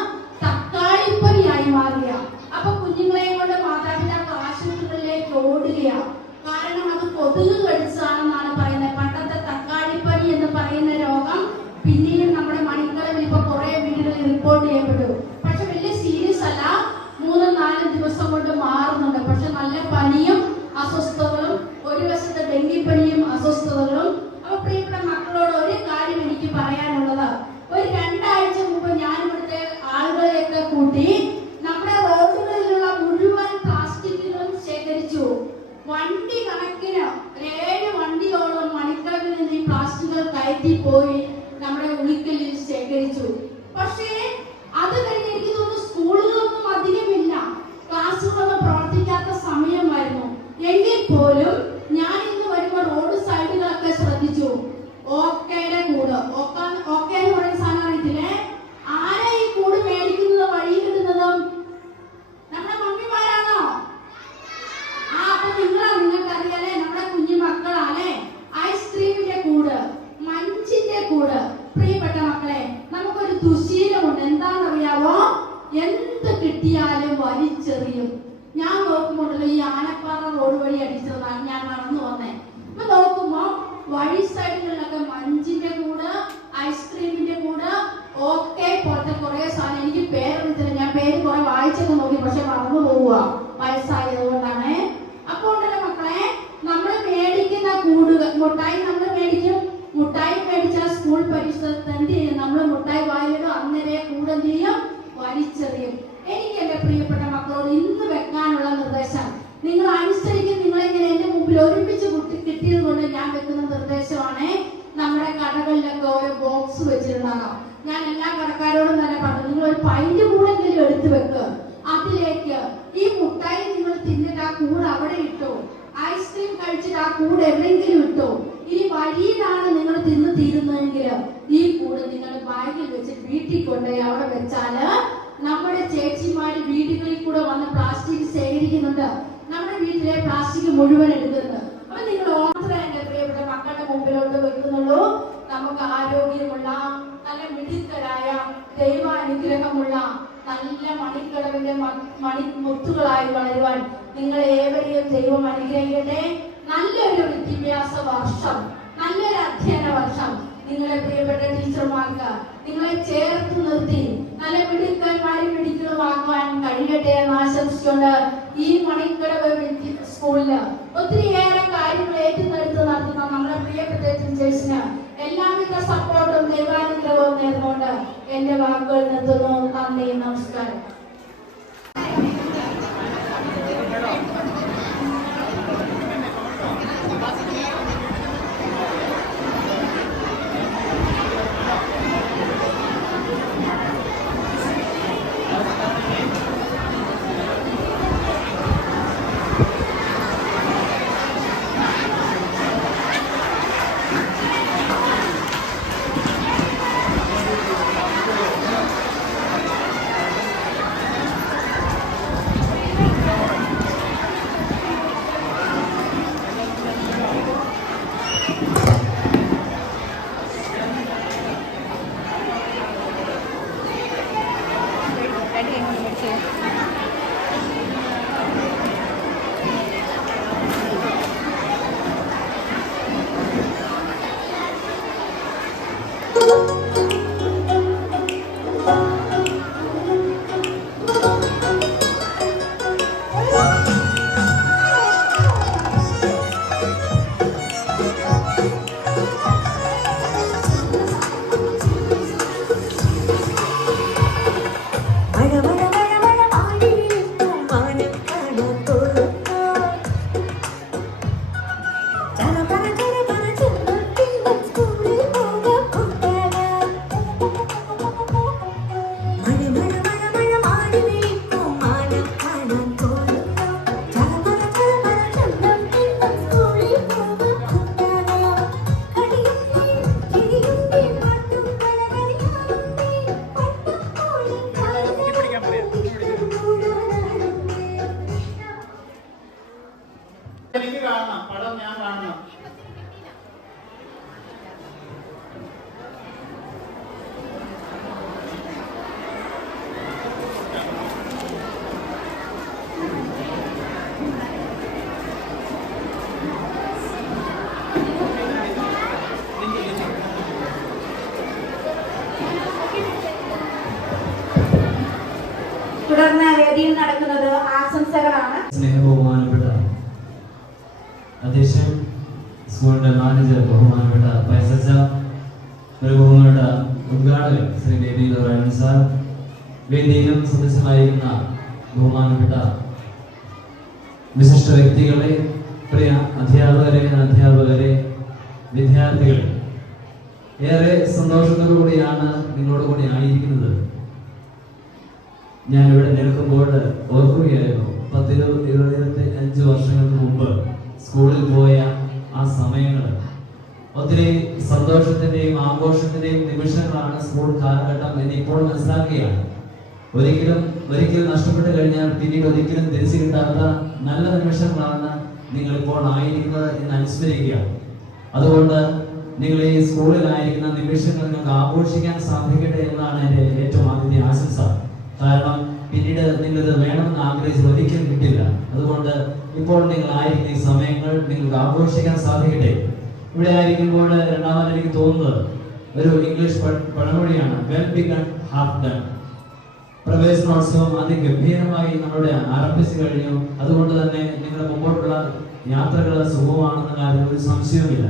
തക്കാളിപ്പനിയായി മാറിയ. അപ്പൊ കുഞ്ഞുങ്ങളെയും കൊണ്ട് മാതാപിതാക്കൾ ആശുപത്രികളിലേക്ക് ഓടുകയാണ്. കാരണം അത് കൊതുക് കടിച്ചാണെന്നാണ് പറയുന്നത്. പണ്ടത്തെ തക്കാളിപ്പനി എന്ന് പറയുന്ന രോഗം പിന്നെയും നമ്മുടെ മണിക്കളവിൽ ഇപ്പൊ കുറെ വീടുകളിൽ റിപ്പോർട്ട് ചെയ്യപ്പെട്ടു. പക്ഷെ വലിയ സീരിയസ് അല്ല, 3-4 ദിവസം കൊണ്ട് മാറുന്നുണ്ട്. പക്ഷെ നല്ല പനിയും അസ്വസ്ഥതകളും, ഒരു വശത്തെ ഡെങ്കിപ്പനിയും അസ്വസ്ഥതകളും. അപ്പൊ പ്രിയപ്പെട്ട മക്കളോട് ഒരു കാര്യം എനിക്ക് പറയാനുള്ളത്, ഒരു 2 ആഴ്ച മുമ്പ് ഞാൻ ഇവിടുത്തെ ആളുകളെയൊക്കെ കൂട്ടി നമ്മുടെ റോഡുകളിലുള്ള മുഴുവൻ പ്ലാസ്റ്റിക്കുകളും ശേഖരിച്ചു. വണ്ടി കണക്കിന് 7 വണ്ടിയോളം മണിക്കളവിൽ നിന്ന് ഈ പ്ലാസ്റ്റിക്കുകൾ കയറ്റി പോയി നമ്മുടെ ഉളിക്കലിൽ ശേഖരിച്ചു. പക്ഷേ അത് കഴിഞ്ഞ് എനിക്ക് തോന്നുന്നു സ്കൂളുകളൊന്നും അധികമില്ല, ക്ലാസ്സുകളൊന്നും പ്രവർത്തിക്കാത്ത സമയമായിരുന്നു. എങ്കിൽ പോലും ഞാൻ ഇന്ന് വരുമ്പോൾ റോഡ് സൈഡുകളൊക്കെ ശ്രദ്ധിച്ചു. ഓക്കയുടെ കൂട്, ഓക്ക എന്ന് പറയുന്ന സാധനം അറിയത്തില്ലേ? ആരാ ഈ കൂട് മേടിക്കുന്നത് വഴിയിലിടുന്നതും? നമ്മുടെ മമ്മിമാരാണോ? അപ്പൊ നിങ്ങൾക്ക് അറിയാലേ നമ്മുടെ കുഞ്ഞു മുട്ടായി നമ്മൾ മേടിക്കും. മുട്ടായി മേടിച്ചാൽ സ്കൂൾ പരിസരത്ത് എന്ത് ചെയ്യും? നമ്മൾ മുട്ടായി വായിലിടും, അന്നേരെ കൂടെ ചെയ്യും, വലിച്ചെറിയും. എനിക്ക് എന്റെ പ്രിയപ്പെട്ട മക്കളോട് ഇന്ന് വെക്കാനുള്ള നിർദ്ദേശം, നിങ്ങൾ അനുസരിക്കും. നിങ്ങളിങ്ങനെ എന്റെ മുമ്പിൽ ഒരുമിച്ച് കിട്ടിയത് കൊണ്ട് ഞാൻ വെക്കുന്ന നിർദ്ദേശമാണ്, നമ്മുടെ കടകളിലൊക്കെ ഓരോ ബോക്സ് വെച്ചിട്ടുണ്ടാകാം. ഞാൻ എല്ലാ കടക്കാരോടും തന്നെ പറഞ്ഞു, നിങ്ങൾ ഒരു പൈന്റ് കൂടെങ്കിലും എടുത്തു വെക്കുക. അതിലേക്ക് ഈ മുട്ടായി നിങ്ങൾ തിന്നിട്ട് ആ കൂട് അവിടെ ഇട്ടോ, ഐസ്ക്രീം കഴിച്ചിട്ട് ആ കൂട് എവിടെയെങ്കിലും ഇട്ടോ. ഈ വഴിയിലാണ് നിങ്ങൾ തിന്ന് തീരുന്നതെങ്കിൽ ഈ കൂട് നിങ്ങൾ ബാഗിൽ വെച്ച് വീട്ടിൽ കൊണ്ടുപോയി അവിടെ വെച്ചാല് നമ്മുടെ ചേച്ചിമാര് വീടുകളിൽ കൂടെ വന്ന് പ്ലാസ്റ്റിക് ശേഖരിക്കുന്നുണ്ട്. നമ്മുടെ വീട്ടിലെ പ്ലാസ്റ്റിക് മുഴുവൻ എടുക്കുന്നുണ്ട്. അപ്പൊ നിങ്ങൾ ഓർമ്മ എന്റെ പ്രിയപ്പെട്ട മക്കളുടെ മുമ്പിലോട്ട് വെക്കുന്നുള്ളൂ. നമുക്ക് ആരോഗ്യമുള്ള, നല്ല മിടുക്കരായ, ദൈവാനുഗ്രഹമുള്ള, നല്ല മണിക്കടവിന്റെ മണിമുത്തുകളായി വളരുവാൻ നിങ്ങൾ ഏവരെയും ദൈവം അനുഗ്രഹിക്കട്ടെ. നല്ലൊരു വിദ്യാഭ്യാസ വർഷം, നല്ലൊരു അധ്യയന വർഷം നിങ്ങളെ പ്രിയപ്പെട്ട ടീച്ചർമാർക്ക് നിങ്ങളെ ചേർത്ത് നിർത്തി നല്ല മിടുക്കന്മാരും മിടുക്കലുമാക്കുവാൻ കഴിയട്ടെ എന്ന് ആശംസിച്ചുകൊണ്ട് ഈ മണിക്കടവ് സ്കൂളില് ഒത്തിരിയേറെ കാര്യങ്ങൾ ഏറ്റെടുത്ത് നടത്തുന്ന നമ്മുടെ പ്രിയപ്പെട്ട ടീച്ചേഴ്സിന് എല്ലാവിധ സപ്പോർട്ടും ദൈവാനുഗ്രഹവും നേർന്നുകൊണ്ട് എന്റെ വാക്കുകൾ നിർത്തുന്നു. നന്ദി, നമസ്കാരം. എനിക്ക് കാണണം, പടം ഞാൻ കാണണം. തുടർന്ന് വേദിയിൽ നടക്കുന്നത് ആശംസകളാണ്. സ്നേഹബഹുമാനപ്പെട്ട അധ്യക്ഷൻ, സ്കൂളിന്റെ മാനേജർ ബഹുമാനപ്പെട്ട പൈസച്ച, ഒരു ബഹുമാനപ്പെട്ട ഉദ്ഘാടകൻ ശ്രീ ബേബി തോറാണി സാർ, വേദിയിലും സദസ്യമായിരിക്കുന്ന ബഹുമാനപ്പെട്ട വിശിഷ്ട വ്യക്തികളെ, പ്രിയ അധ്യാപകരെ, വിദ്യാർത്ഥികളെ, ഏറെ സന്തോഷത്തോടുകൂടിയാണ് നിങ്ങളോട് കൂടി ആയിരിക്കുന്നത്. ഞാനിവിടെ നിൽക്കുമ്പോൾ ഓർക്കുകയായിരുന്നു 10-25 വർഷങ്ങൾക്ക് മുമ്പ് സ്കൂളിൽ പോയ ആ സമയങ്ങൾ. ഒത്തിരി സന്തോഷത്തിന്റെയും ആഘോഷത്തിന്റെയും നിമിഷങ്ങളാണ് സ്കൂൾ കാലഘട്ടം എന്ന് ഇപ്പോൾ മനസ്സിലാക്കുകയാണ്. ഒരിക്കൽ നഷ്ടപ്പെട്ടു കഴിഞ്ഞാൽ പിന്നീട് ഒരിക്കലും തിരിച്ചു കിട്ടാത്ത നല്ല നിമിഷങ്ങളാണ് നിങ്ങൾ ഇപ്പോൾ ആയിരിക്കുന്നത് എന്ന് അനുസ്മരിക്കുകയാണ്. അതുകൊണ്ട് നിങ്ങൾ ഈ സ്കൂളിലായിരിക്കുന്ന നിമിഷങ്ങൾ നിങ്ങൾക്ക് ആഘോഷിക്കാൻ സാധിക്കട്ടെ എന്നാണ് എൻ്റെ ഏറ്റവും ആദ്യത്തെ ആശംസ. കാരണം പിന്നീട് നിങ്ങളിത് വേണമെന്ന് ആഗ്രഹിച്ചത് ഒരിക്കലും കിട്ടില്ല. അതുകൊണ്ട് ഇപ്പോൾ നിങ്ങൾ ആയിരിക്കുന്ന ഈ സമയങ്ങൾ നിങ്ങൾക്ക് ആഘോഷിക്കാൻ സാധിക്കട്ടെ. ഇവിടെ ആയിരിക്കുമ്പോൾ രണ്ടാമത് എനിക്ക് തോന്നുന്നത് ഒരു ഇംഗ്ലീഷ് പഴമൊഴിയാണ്, വെൽ ബിഗൺ ഹാഫ് ഡൺ. പ്രവേശനോത്സവം അതിഗംഭീരമായി നമ്മുടെ ആരംഭിച്ചു കഴിഞ്ഞു. അതുകൊണ്ട് തന്നെ നിങ്ങളുടെ മുമ്പോട്ടുള്ള യാത്രകൾ സുഖമാണെന്ന കാര്യത്തിൽ ഒരു സംശയവുമില്ല.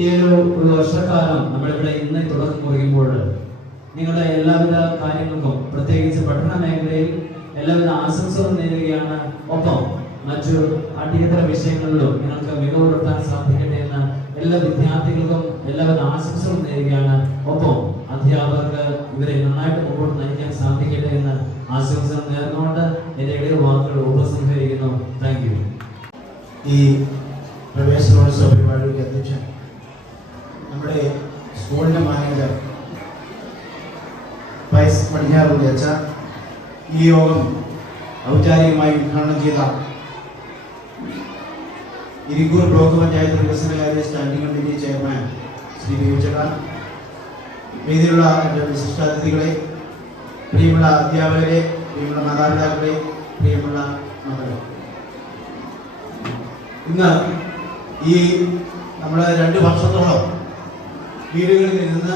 ഈ ഒരു വർഷക്കാലം നമ്മളിവിടെ ഇന്ന് തുടക്കം കുറിക്കുമ്പോൾ നിങ്ങളുടെ എല്ലാവിധ കാര്യങ്ങൾക്കും പ്രത്യേകിച്ച് പഠന മേഖലയിൽ എല്ലാവിധ ആശംസകളും നേരുകയാണ്. ഒപ്പം മറ്റു അടിയന്തര വിഷയങ്ങളിലും നിങ്ങൾക്ക് മികവ് പുലർത്താൻ സാധിക്കട്ടെ എന്ന് എല്ലാ വിദ്യാർത്ഥികൾക്കും എല്ലാവിധ ആശംസകളും നേരുകയാണ്. ഒപ്പം അധ്യാപകർക്ക് ഇവരെ നന്നായിട്ട് മുമ്പോട്ട് നയിക്കാൻ സാധിക്കട്ടെ എന്ന് ആശംസകൾ നേർന്നുകൊണ്ട് എന്റെ ഇടയിൽ വാക്കുകൾ ഉപസംഹരിക്കുന്നു. Thank you. ഈ പ്രവേശനോത്സവ പരിപാടിക്ക് അധ്യക്ഷൻ നമ്മുടെ സ്കൂളിന്റെ മാനേജർ വൈസ് പടിഞ്ഞാറുള്ളി അച്ഛ, ഈ യോഗം ഔപചാരികമായി ഉദ്ഘാടനം ചെയ്ത ഇരിക്കൂർ ബ്ലോക്ക് പഞ്ചായത്ത് വികസനകാര്യ standing committee chairman Shri Vijayan, വേദിയിലുള്ള എൻ്റെ വിശിഷ്ടാതിഥികളെ, പ്രിയമുള്ള അധ്യാപകരെ, പ്രിയമുള്ള മാതാപിതാക്കളെ, പ്രിയമുള്ള മക്കളെ, ഇന്ന് ഈ നമ്മൾ 2 വർഷത്തോളം വീടുകളിൽ നിന്ന്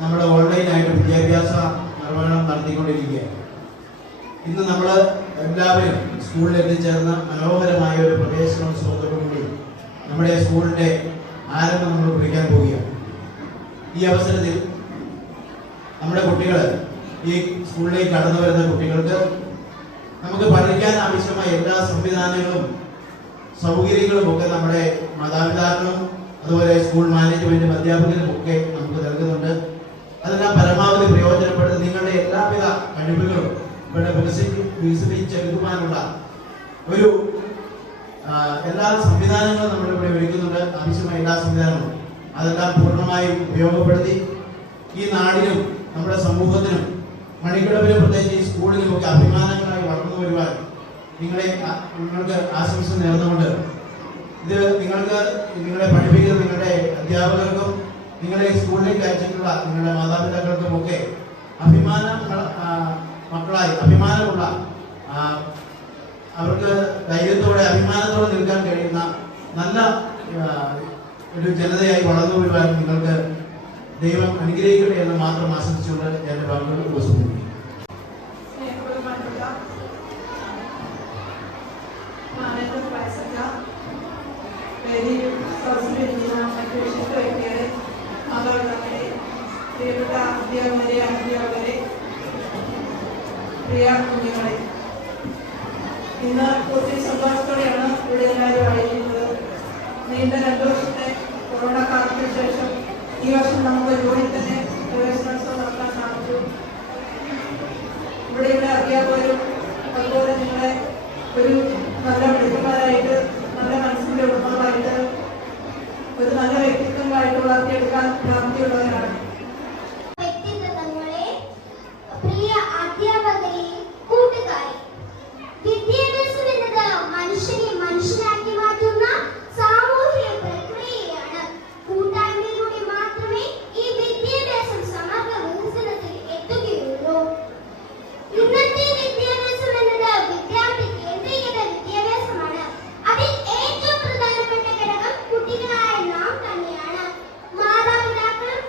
നമ്മൾ ഓൺലൈനായിട്ട് വിദ്യാഭ്യാസ നിർവഹണം നടത്തിക്കൊണ്ടിരിക്കുകയാണ്. ഇന്ന് നമ്മൾ എല്ലാവരും സ്കൂളിൽ എത്തിച്ചേർന്ന മനോഹരമായ ഒരു പ്രവേശനോത്സവത്തോടുകൂടി നമ്മുടെ സ്കൂളിൻ്റെ ആരംഭം നമ്മൾ കുറിക്കാൻ പോവുകയാണ്. ഈ അവസരത്തിൽ നമ്മുടെ കുട്ടികൾ, ഈ സ്കൂളിലേക്ക് കടന്നു വരുന്ന കുട്ടികൾക്ക് നമുക്ക് പഠിക്കാൻ ആവശ്യമായ എല്ലാ സംവിധാനങ്ങളും സൗകര്യങ്ങളും ഒക്കെ നമ്മുടെ മാതാപിതാക്കളും അതുപോലെ സ്കൂൾ മാനേജ്മെന്റും അധ്യാപകരും ഒക്കെ നമുക്ക് നൽകുന്നുണ്ട്. അതെല്ലാം പരമാവധി പ്രയോജനപ്പെടുത്തി നിങ്ങളുടെ എല്ലാവിധ കഴിവുകളും ഇവിടെ വികസിപ്പിച്ചെടുക്കുവാനുള്ള ഒരു എല്ലാ സംവിധാനങ്ങളും നമ്മളിവിടെ ഒരുക്കുന്നുണ്ട്. ആവശ്യമായ എല്ലാ സംവിധാനങ്ങളും അതെല്ലാം പൂർണ്ണമായും ഉപയോഗപ്പെടുത്തി ഈ നാടിനും നമ്മുടെ സമൂഹത്തിനും മണിക്കടവിലും പ്രത്യേകിച്ച് ഈ സ്കൂളിലും ഒക്കെ അഭിമാനങ്ങളായി വളർന്നു വരുവാൻ നിങ്ങൾക്ക് ആശംസ നേർന്നുകൊണ്ട് ഇത് നിങ്ങൾക്ക് നിങ്ങളെ പഠിപ്പിക്കുന്ന നിങ്ങളുടെ അധ്യാപകർക്കും നിങ്ങളുടെ സ്കൂളിലേക്ക് അയച്ചിട്ടുള്ള നിങ്ങളുടെ മാതാപിതാക്കൾക്കും ഒക്കെ മക്കളായി അഭിമാനമുള്ള അവർക്ക് ധൈര്യത്തോടെ അഭിമാനത്തോടെ നിൽക്കാൻ കഴിയുന്ന നല്ല ഒരു ജനതയായി വളർന്നു വരുവാൻ നിങ്ങൾക്ക് ദൈവം അനുഗ്രഹിക്കട്ടെ എന്ന് മാത്രം ആശംസിച്ചുകൊണ്ട് എൻ്റെ വാക്കുകൾ ഉപസംഹരിക്കുന്നു. പ്രിയപ്പെട്ട അധ്യാപകരെ, പ്രിയ കുഞ്ഞുങ്ങളെ, ഇന്ന് ഒത്തിരി സന്തോഷത്തോടെയാണ് ഇവിടെ എല്ലാവരും ആയിരിക്കുന്നത്. നീണ്ട 2 വർഷത്തെ കൊറോണ കാലത്തിന് ശേഷം ഈ വർഷം നമുക്ക് ജൂണിൽ തന്നെ പ്രവേശനോത്സവം നടത്താൻ സാധിച്ചു. ഇവിടെയുള്ള അധ്യാപകരും അതുപോലെ നിങ്ങളെ ഒരു നല്ല മിടുക്കന്മാരായിട്ട്, നല്ല മനസ്സിന്റെ ഉടമകളായിട്ട്, ഒരു നല്ല വ്യക്തിത്വങ്ങളായിട്ട് വളർത്തിയെടുക്കാൻ പ്രാപ്തിയുള്ളവരാണ്. മാതാപിതാക്കളും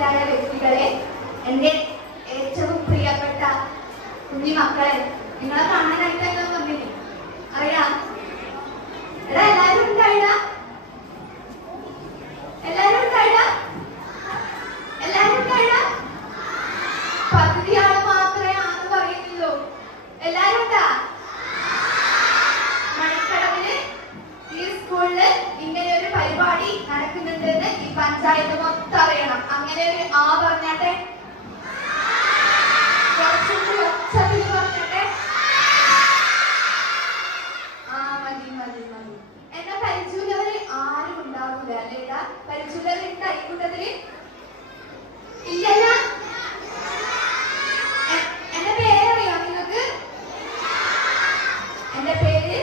ബഹുമാന്യരായ വ്യക്തികളെ, എൻ്റെ ഏറ്റവും പ്രിയപ്പെട്ട കുഞ്ഞു മക്കളെ, നിങ്ങളെ കാണാനായിട്ടല്ലോ വന്നില്ലേ? അറിയാം. എടാ എല്ലാരും ഉണ്ടായിടാ, എല്ലാരും ഉണ്ടായിടാ, എല്ലാരും ഉണ്ടായിടാ. പകുതി ആള് മാത്രമേ ആന്ന് പറയുന്നുള്ളൂ. എല്ലാരും ഉണ്ടാ? മണിക്കടവില് ഈ സ്കൂളില് ഇങ്ങനെ ഒരു പരിപാടി നടക്കുന്നുണ്ടെന്ന് ഈ പഞ്ചായത്ത് മൊത്തം അറിയണം. അങ്ങനെ ഒരു ആ പറഞ്ഞാട്ടെ, കുറച്ചുകൂടി ഒച്ചത്തിൽ പറഞ്ഞാട്ടെ. ആ മതി മതി മതി. എന്നെ പരിചയമുള്ളവര് ആരും ഉണ്ടാവില്ല അല്ലേടാ? പരിചയമുള്ളവർ ഉണ്ട് ഈ കൂട്ടത്തില്? ഇല്ലല്ല. എന്റെ പേരറിയോ നിങ്ങൾക്ക്? എന്റെ പേര്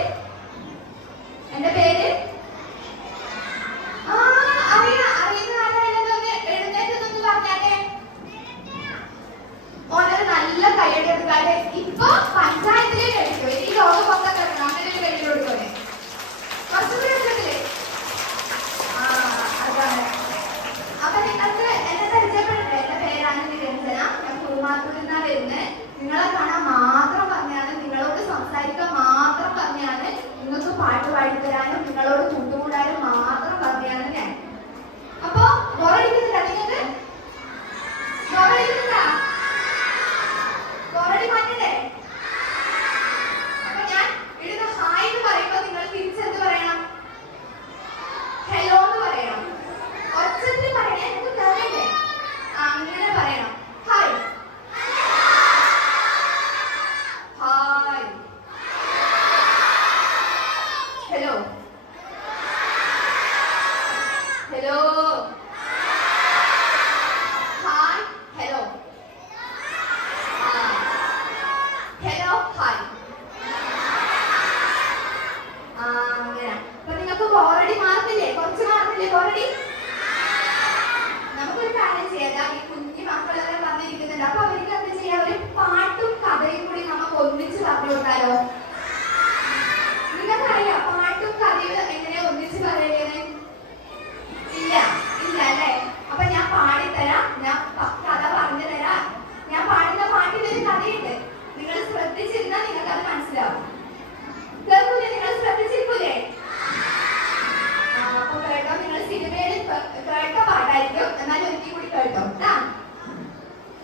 അറിയുന്ന ആരായാലും എഴുന്നേറ്റ് പറഞ്ഞാട്ടെ. ഓനൊരു നല്ല കയ്യടി എടുക്കാതെ ഇപ്പൊ പഞ്ചായത്തിലേ കഴിക്കും. ഈ ലോകം മൊത്തം കിടക്കണം. അങ്ങനെ ഒരു കയ്യടി കൊടുക്കണേ. കുറച്ചുകൂടി എടുക്കത്തില്ലേ? അതാണ്. അപ്പൊ നിങ്ങൾക്ക് എന്നെ പരിചയപ്പെടണ്ടേ? എന്റെ പേരാണ് നിരഞ്ജന. ഞാൻ കുറുമാത്തൂരിൽ നിന്നാണ് വരുന്നത്. നിങ്ങളെ കാണാൻ മാത്രം പറഞ്ഞാണ്, നിങ്ങളോട് സംസാരിക്കാൻ മാത്രം പറഞ്ഞാണ്, നിങ്ങൾക്ക് പാട്ട് പാടിത്തരാനും നിങ്ങളോട് കൂട്ടുകൂടാനും മാത്രം പറഞ്ഞാണ് ഞാൻ. അപ്പൊ ബോറടിക്കുന്നില്ല നിങ്ങൾക്ക്? ബോറടിക്കുന്നില്ല? ബോറടി മാറ്റണ്ടേ? അപ്പൊ ഞാൻ ഇടുന്ന ഹായ് എന്ന് പറയുമ്പോ നിങ്ങൾ തിരിച്ചെന്ത് പറയണം? ഹലോ എന്ന് പറയണം. ഒച്ചത്തിൽ പറയണേ, എനിക്ക് കേൾക്കണ്ടേ? അങ്ങനെ പറയണം. Hi hi. Hello hello. Hi hello. Hello hi. അങ്ങനെ. അപ്പൊ നിങ്ങൾക്ക് ബോറടി മാറുന്നില്ലേ? കുറച്ച് മാറുന്നില്ലേ ബോറടി? നമുക്കൊരു കാര്യം ചെയ്യാം. ഈ കുഞ്ഞു മക്കളെല്ലാം വന്നിരിക്കുന്നുണ്ട്. അപ്പൊ അവർക്ക് എന്ത് ചെയ്യാം? ഒരു പാട്ടും കഥയും കൂടി നമുക്ക് ഒന്നിച്ച് പറഞ്ഞു കൊടുത്താലോ? നിങ്ങൾക്കറിയാം പാട്ടും കഥയും എങ്ങനെയാ ഒന്നിച്ച് പറയണേന്ന്? ഇല്ല ഇല്ല അല്ലേ? അപ്പൊ ഞാൻ പാടിത്തരാം. ഞാൻ കഥ പറഞ്ഞു തരാം. ഞാൻ പാടുന്ന പാട്ടിലൊരു കഥയുണ്ട്. നിങ്ങൾ ശ്രദ്ധിച്ചിരുന്നാൽ നിങ്ങൾക്ക് അത് മനസ്സിലാവും. കേൾക്കൂലേ? നിങ്ങൾ ശ്രദ്ധിച്ചിരിക്കൂലേ? അപ്പൊ കേട്ടോ, നിങ്ങൾ സിനിമയിൽ കേട്ട പാട്ടായിരിക്കും. എന്നാൽ ഒരിക്കൽ കൂടി കേട്ടോ.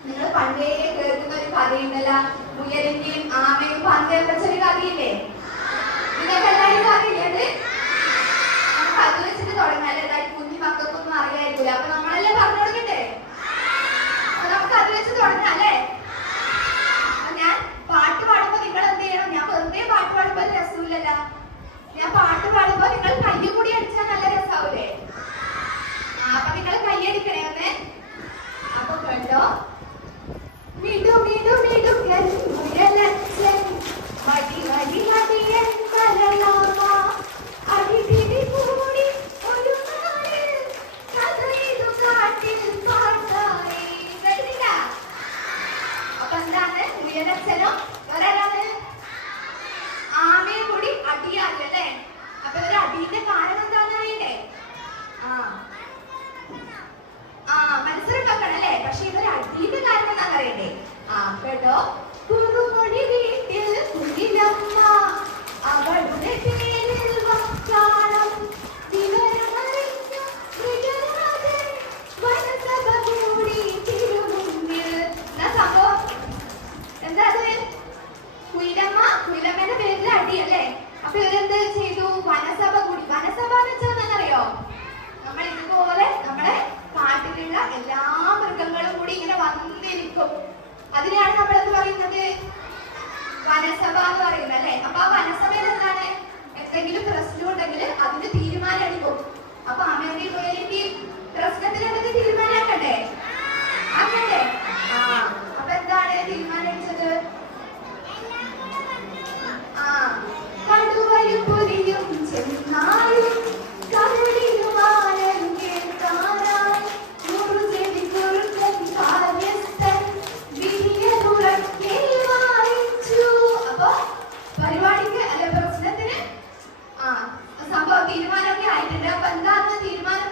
നിങ്ങൾ പണ്ടേ കേൾക്കുന്ന ഒരു കഥയുണ്ടല്ലോ, മുയലിന്റെയും ആമയും പന്തയം വെച്ചൊരു കഥയില്ലേ? നിങ്ങൾക്ക് എല്ലാവരും അറിയില്ലേ? നമുക്ക് അത് വെച്ചിട്ട് തുടങ്ങാല്ലേ? എല്ലാവരും കുഞ്ഞു മക്കൾക്കൊന്നും അറിയായിരിക്കില്ല. അപ്പൊ നമ്മളെല്ലാം പറഞ്ഞു കൊടുക്കണ്ടേ? നമുക്ക് അത് വെച്ച് തുടങ്ങാല്ലേ? ഞാൻ പാട്ട് പാടുമ്പോ നിങ്ങൾ എന്ത് ചെയ്യണം? ഞാൻ വെറുതെ പാട്ട് പാടുമ്പോ രസമില്ലല്ലോ. ഞാൻ പാട്ട് പാടുമ്പോ നിങ്ങൾ കയ്യും കൂടി അടിച്ചാൽ നല്ല രസാവൂലേ? അപ്പൊ നിങ്ങൾ കൈയടിക്കണേ ഒന്ന്. അപ്പൊ കണ്ടോ, വീണ്ടും വീണ്ടും വീണ്ടും മടി മടി മടിയൻ കലയാമ അടിപിടി കൂടി ഒരു നാളിൽ കഥയിതു കാട്ടിൽ പാട്ടായി. കേട്ടില്ല? അപ്പൊ എന്താണ്? മുയലച്ഛനും ഒരാളാണ് ആമയും കൂടി അടിയാല്ലേ? അപ്പൊ ഒരു അടിയുടെ കാരണം എന്താന്ന് അറിയണ്ടേ? മനസ്സിലാക്കണല്ലേ? പക്ഷെ ഇതൊരു അടിയുടെ കാരണം എന്താന്ന് അറിയണ്ടേ? കേട്ടോ. കുറുമൊഴി വീട്ടിൽ കുയിലമ്മ അവളുടെ പേരിൽ വക്കാളം വിവരമറിഞ്ഞ മൃഗരാജൻ വനസഭ കൂടി തിരുമുന്നിൽ. എന്താ സംഭവം? എന്താ അത്? കുയിലമ്മയുടെ പേരിൽ അടിയല്ലേ? അപ്പൊ ഇവരെന്ത് ചെയ്തു? വനസഭ കൂടി. വനസഭ എന്ന് വെച്ചാൽ എന്താണെന്നറിയോ? നമ്മൾ ഇതുപോലെ നമ്മുടെ കാട്ടിലുള്ള എല്ലാ മൃഗങ്ങളും കൂടി ഇങ്ങനെ വന്നിരിക്കും. അതിനെയാണ് നമ്മൾ എന്ത് പറയുന്നത്? വനസഭ എന്ന് പറയുന്നത് അല്ലെ? അപ്പൊ ആ വനസഭയിൽ എന്താണ്? എന്തെങ്കിലും പ്രശ്നം ഉണ്ടെങ്കിൽ അതിന് തീരുമാനം എടുക്കും. അപ്പൊ അമ്മയുടെയും മുയലിന്റെയും പ്രശ്നത്തിന് എന്തൊക്കെ തീരുമാനമാക്കണ്ടേ? ആക്കണ്ടേ? അപ്പൊ എന്താണ് തീരുമാനിച്ചത്? കടുവയും പുലിയും ചെന്നായും കരടിയുമാനും കേൾക്കാനായി മുറുകെടി കുറുക്കൻ കാര്യസ്ഥൻ വിരിയലുറക്കെ വായിച്ചു. അപ്പൊ പരിപാടിക്ക് അല്ലെ പ്രശ്നത്തിന് സംഭവം തീരുമാനമൊക്കെ ആയിട്ടുണ്ട്. അപ്പൊ എന്താന്ന് തീരുമാനം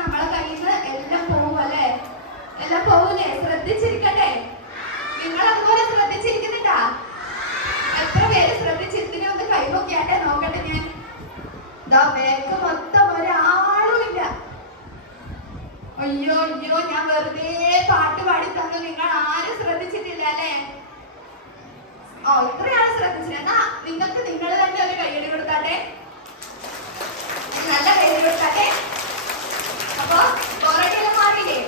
നമ്മളെ കയ്യിൽ നിന്ന് എല്ലാം പോകും അല്ലേ? എല്ലാം പോകൂലേ? ശ്രദ്ധിച്ചിരിക്കട്ടെ. നിങ്ങൾ അതുപോലെ ശ്രദ്ധിച്ചിരിക്കുന്നുണ്ടാ? എത്ര പേര് ശ്രദ്ധിച്ചിരിക്കുന്ന ഒന്ന് കൈവൊക്കെയാട്ടെ നോക്കട്ടെ. ഞാൻ ബാഗ് മൊത്തം ഒരാളും ഇല്ല. അയ്യോ അയ്യോ, ഞാൻ വെറുതെ പാട്ട് പാടി തന്നു. നിങ്ങൾ ആരും ശ്രദ്ധിച്ചിട്ടില്ല അല്ലേ? ഓ, ഇത്രയാണ് ശ്രദ്ധിച്ചില്ല. എന്നാ നിങ്ങൾക്ക് നിങ്ങൾ തന്നെ ഒരു കൈയടി കൊടുത്താട്ടെ. നല്ല കൈയടി കൊടുത്താട്ടെ. അപ്പൊ ബോറടിയെല്ലാം മാറിയില്ലേ?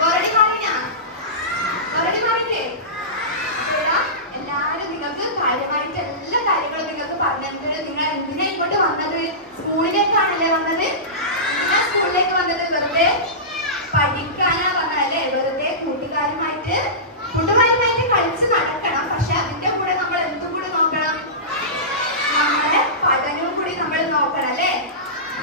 ബോറടി മാറിനാ? ബോറടി മാറിയില്ലേ? എല്ലാരും നിങ്ങൾക്ക് കാര്യമായിട്ട് എല്ലാ കാര്യങ്ങളും നിങ്ങൾക്ക് പറഞ്ഞു തന്നിട്ട് നിങ്ങൾ എന്തിനാ ഇങ്ങോട്ട് വന്നത്? സ്കൂളിലേക്കാണല്ലേ വന്നത്? എന്തിനാ സ്കൂളിലേക്ക് വന്നത്? വെറുതെ പഠിക്കാനാ വന്നതല്ലേ? വെറുതെ കൂട്ടുകാരുമായിട്ട് കളിച്ച് നടക്കണം. പക്ഷെ അതിന്റെ കൂടെ നമ്മൾ എന്തും കൂടി നോക്കണം? നമ്മുടെ പഠനവും കൂടി നമ്മൾ നോക്കണം അല്ലേ?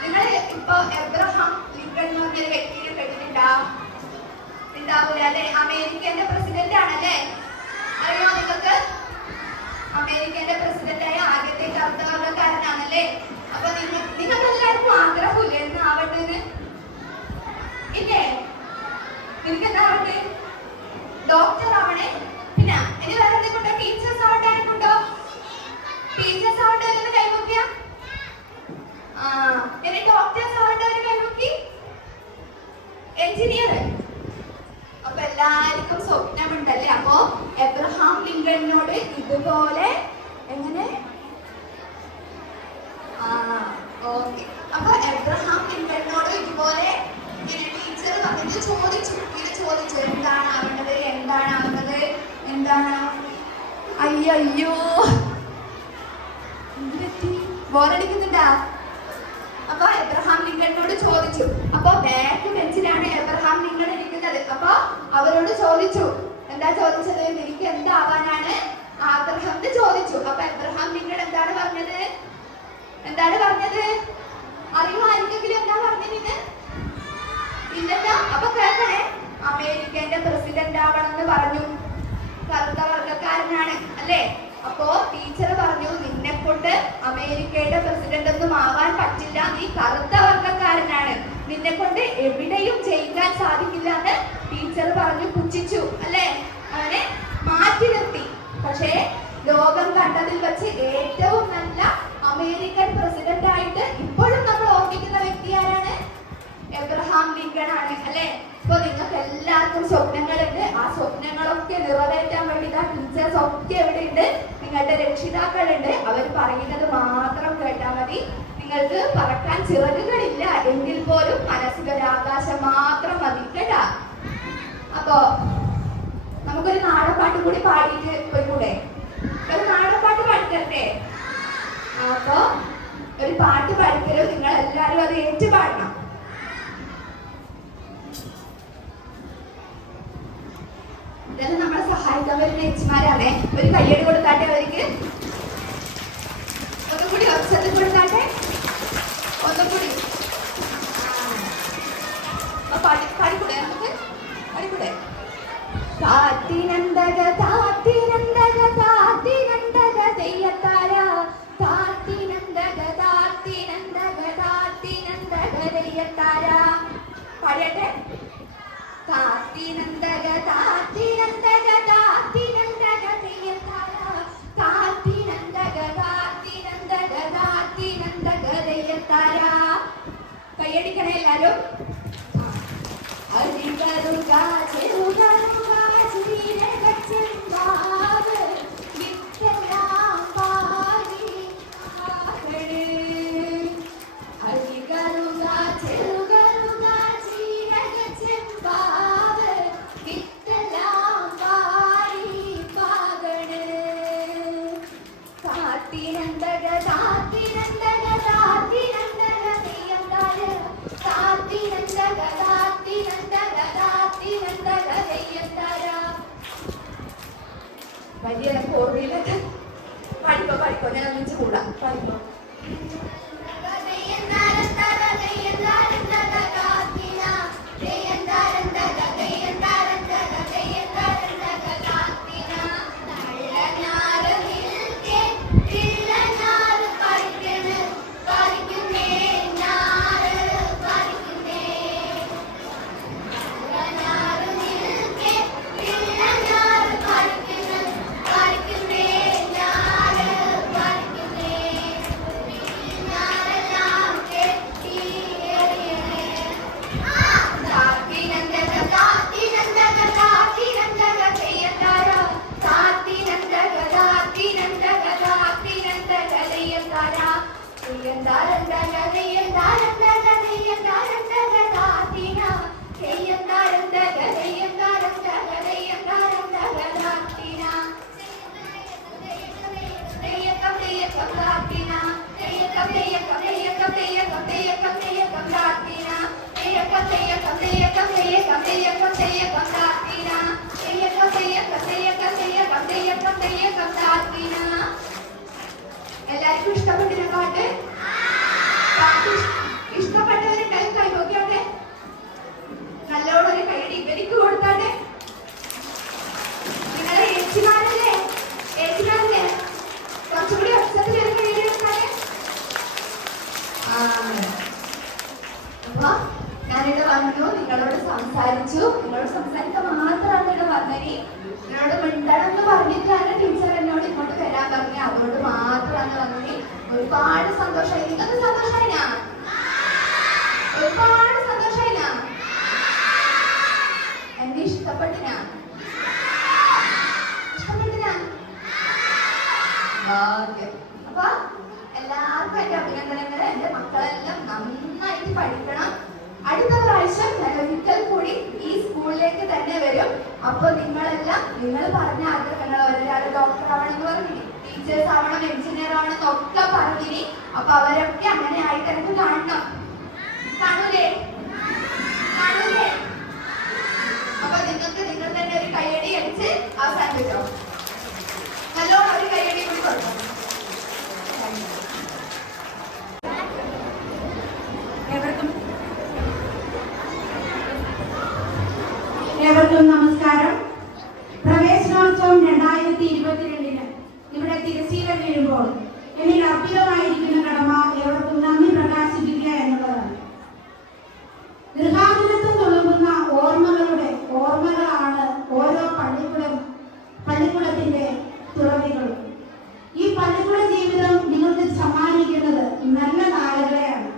നിങ്ങൾ ഇപ്പൊ എബ്രഹാം ലിങ്കൺ എന്ന് പറഞ്ഞൊരു വ്യക്തിയെ കേട്ടിട്ടുണ്ടാവൂല അല്ലെ? അമേരിക്കന്റെ പ്രസിഡന്റ് ആണല്ലേ? അറിയോ നിങ്ങൾക്ക്? അമേരിക്കന്റെ പ്രസിഡന്റായ ആദ്യത്തെ കർത്തവർഗക്കാരനാണല്ലേ? അപ്പൊ നിങ്ങൾക്ക് എല്ലാവർക്കും ആഗ്രഹമില്ലേ എന്ന് ആവട്ടെ? ഇല്ലേ? നിനക്ക് എന്താ ആവട്ടെ? ഡോക്ടർ ആവണേ? പിന്നെ ഇനി വേറെ എന്തെങ്കിലും ടീച്ചേഴ്സ് ആവട്ടെ? ആർക്കുണ്ടോ ടീച്ചേഴ്സ് ആവട്ടെ? എന്ന് കൈമുക്കിയ ഇനി ഡോക്ടേഴ്സ് ആവട്ടെ? ഒരു കൈമുക്കി. എഞ്ചിനീയർ. അപ്പൊ എല്ലാവർക്കും സ്വപ്നമുണ്ടല്ലേ? അപ്പോ എബ്രഹാം ലിങ്കണിനോട് ഇതുപോലെ എങ്ങനെ ഓക്കെ. അപ്പൊ എബ്രഹാം ലിങ്കണിനോട് ഇതുപോലെ ടീച്ചർ വന്നിട്ട് ചോദിച്ചു എന്താണ് ആവേണ്ടത്, എന്താണ് ആവേണ്ടത്, എന്താണ്? അയ്യോ ബോറടിക്കുന്നുണ്ടാ? അപ്പൊ എബ്രഹാം ലിങ്കണിനോട് ചോദിച്ചു. അപ്പൊ ബാക്ക് ബെഞ്ചിലാണ് എബ്രഹാം ലിങ്കൺ ഇരിക്കുന്നത്. അപ്പൊ അവരോട് ചോദിച്ചു. എന്താ ചോദിച്ചത്? നിനക്ക് എന്താവാനാണ് ആഗ്രഹം എന്ന് ചോദിച്ചു. അപ്പൊ എബ്രഹാം ലിങ്കൺ എന്താണ് പറഞ്ഞത്? അറിയുമോ ആർക്കെങ്കിലും എന്താ പറഞ്ഞത്? ഇല്ലല്ലോ. അപ്പൊ കേൾക്കണേ. അമേരിക്കന്റെ പ്രസിഡന്റ് ആവണമെന്ന് പറഞ്ഞു. കറുത്ത വർഗക്കാരനാണ് അല്ലേ? അപ്പോ ടീച്ചർ പറഞ്ഞു, നിന്നെ കൊണ്ട് അമേരിക്കയുടെ പ്രസിഡന്റ് ഒന്നും ആവാൻ പറ്റില്ല, നീ കറുത്ത വർഗക്കാരനാണ്, നിന്നെ കൊണ്ട് എവിടെയും ജയിക്കാൻ സാധിക്കില്ല എന്ന് ടീച്ചർ പറഞ്ഞു പുച്ഛിച്ചു അല്ലേ? അവനെ മാറ്റി നിർത്തി. പക്ഷേ ലോകം കണ്ടതിൽ വെച്ച് ഏറ്റവും നല്ല അമേരിക്കൻ പ്രസിഡന്റ് ആയിട്ട് ഇപ്പോഴും നമ്മൾ ഓർമ്മിക്കുന്ന വ്യക്തി ആരാണ്? എബ്രഹാം ലിങ്കൺ ആണ് അല്ലേ? ഇപ്പൊ നിങ്ങൾക്ക് എല്ലാവർക്കും സ്വപ്നങ്ങളുണ്ട്. ആ സ്വപ്നങ്ങളൊക്കെ നിറവേറ്റാൻ വേണ്ടി ടീച്ചേഴ്സ് ഒക്കെ എവിടെയുണ്ട്? നിങ്ങളുടെ രക്ഷിതാക്കളുണ്ട്. അവർ പറയുന്നത് മാത്രം കേട്ടാൽ മതി. നിങ്ങൾക്ക് പറക്കാൻ ചിറകുകളില്ല എങ്കിൽ പോലും മനസ്സിലൊരാകാശം മാത്രം മതി കേട്ടാ. അപ്പോ നമുക്കൊരു നാടൻപാട്ട് കൂടി പാടിയിട്ട് പോയിക്കൂടെ? ഒരു നാടൻപാട്ട് പാടിക്കട്ടെ? അപ്പൊ ഒരു പാട്ട് പാടിക്കലും നിങ്ങൾ എല്ലാവരും അത് ഏറ്റു പാടണം. ഇതെല്ലാം നമ്മളെ സഹായിക്കാൻ വരുന്ന ചേച്ചിമാരാണേ. ഒരു കയ്യടി കൊടുത്താട്ടെ അവർക്ക്. ഒന്നുകൂടി ഒച്ചത്തിൽ കൊടുത്താട്ടെ. ഒന്നുകൂടി പാടിക്കൂടെ? നമുക്ക് പാടിക്കൂടെ? താത്തിനന്തക താത്തിനന്തക താത്തിനന്തക തെയ്യത്താര താത്തിനന്തക താത്തിനന്തക താത്തിനന്തക തെയ്യത്താര. പാടിയട്ടെ. താത്തിനന്തക താത്തിനന്തക താത്തിനന്തക തെയ്യത്താര താത്തിനന്തക താത്തിനന്തക താത്തിനന്തക തെയ്യത്താര. കൈയടിക്കണേ എല്ലാരും. അരികരുക ചെറുകരുക ചീരകച്ചെമ്പാവ് വിത്തെല്ലാം പാടി ആകണേ. അരികരുക ചെറുകരുക ചീരകച്ചെമ്പാവ് വിത്തെല്ലാം പാടി പാകണേ. താത്തിനന്തക താത്തിനന്തക താത്തിനന്തക തെയ്യത്താര താത്തിനന്തക താത്തിനന്തക താത്തിനന്തക തെയ്യത്താര. വലിയ ഓർമ്മയിലൊക്കെ പഠിക്കോ ഞാൻ ഒന്നിച്ച് കൂടാം. പഠിക്കോ. കൊണ്ടേയൊക്കെ സാധീന. എല്ലാവർക്കും ഇഷ്ടപ്പെട്ടിരുന്ന പാട്ട്? ഇഷ്ടപ്പെട്ടവരുണ്ടായി കൈ നോക്കിയോട്ടെ. നല്ലോണൊരു കൈയടി ഇവർക്ക് കൊടുത്താട്ടെ. നിങ്ങളെ ഏച്ചിമാരല്ലേ കുറച്ചുകൂടി ഒച്ചത്തിൽ ഒരു കൈയടി കൊടുത്താട്ടെ. അപ്പൊ ഞാനിവിടെ വന്നു, നിങ്ങളോട് സംസാരിച്ചു. നിങ്ങളോട് സംസാരിക്കാൻ മാത്രമാണ് ഇവിടെ വന്നനി. നിങ്ങളോട് മിണ്ടണം എന്ന് പറഞ്ഞിട്ടാണ് ടീച്ചർ എന്നോട് ഇങ്ങോട്ട് വരാൻ പറഞ്ഞത്. അതുകൊണ്ട് മാത്രമാണ് വന്നനി. ഒരുപാട് സന്തോഷമായി. നിങ്ങൾക്ക് സന്തോഷമായിന? ഒരുപാട് സന്തോഷമായിന? എന്നെ ഇഷ്ടപ്പെട്ടിന? അപ്പൊ എല്ലാവർക്കും എന്റെ അഭിനന്ദനങ്ങൾ. എന്റെ മക്കളെല്ലാം നന്നായിട്ട് പഠിക്കണം. അടുത്ത പ്രാവശ്യം ഞാൻ ഒരിക്കൽ കൂടി ഈ സ്കൂളിലേക്ക് തന്നെ വരും. അപ്പൊ നിങ്ങളെല്ലാം നിങ്ങൾ പറഞ്ഞ ആഗ്രഹങ്ങൾ, ഒരാൾ ഡോക്ടർ ആവണമെന്ന് പറഞ്ഞിനി, ടീച്ചേഴ്സ് ആവണം, എഞ്ചിനീയർ ആവണം എന്നൊക്കെ പറഞ്ഞിനി. അപ്പൊ അവരൊക്കെ അങ്ങനെ ആയിട്ട് എനിക്ക് കാണണം. കാണൂലേ? അപ്പൊ നിങ്ങൾക്ക് നിങ്ങൾ തന്നെ ഒരു കയ്യടി അടിച്ച് അവസാനിപ്പിച്ചോ. നല്ലോണം ഒരു കയ്യടി കൂടി കൊടുക്കണം. ഏവർക്കും നമസ്കാരം. പ്രവേശനോത്സവം 2022 ഇവിടെ തിരശ്ശീല വീഴുമ്പോൾ എന്നിൽ അർപ്പിതമായിരിക്കുന്ന കടമ ഏവർക്കും നന്ദി പ്രകാശിപ്പിക്കുക എന്നുള്ളതാണ്. ഗൃഹാതുരത്വം തുളുമ്പുന്ന ഓർമ്മകളാണ് ഓരോ പള്ളിക്കൂടത്തിന്റെ തുറവികളും. ഈ പള്ളിക്കൂട ജീവിതം നിങ്ങൾക്ക് സമ്മാനിക്കുന്നത് നല്ല നാളുകളെയാണ്.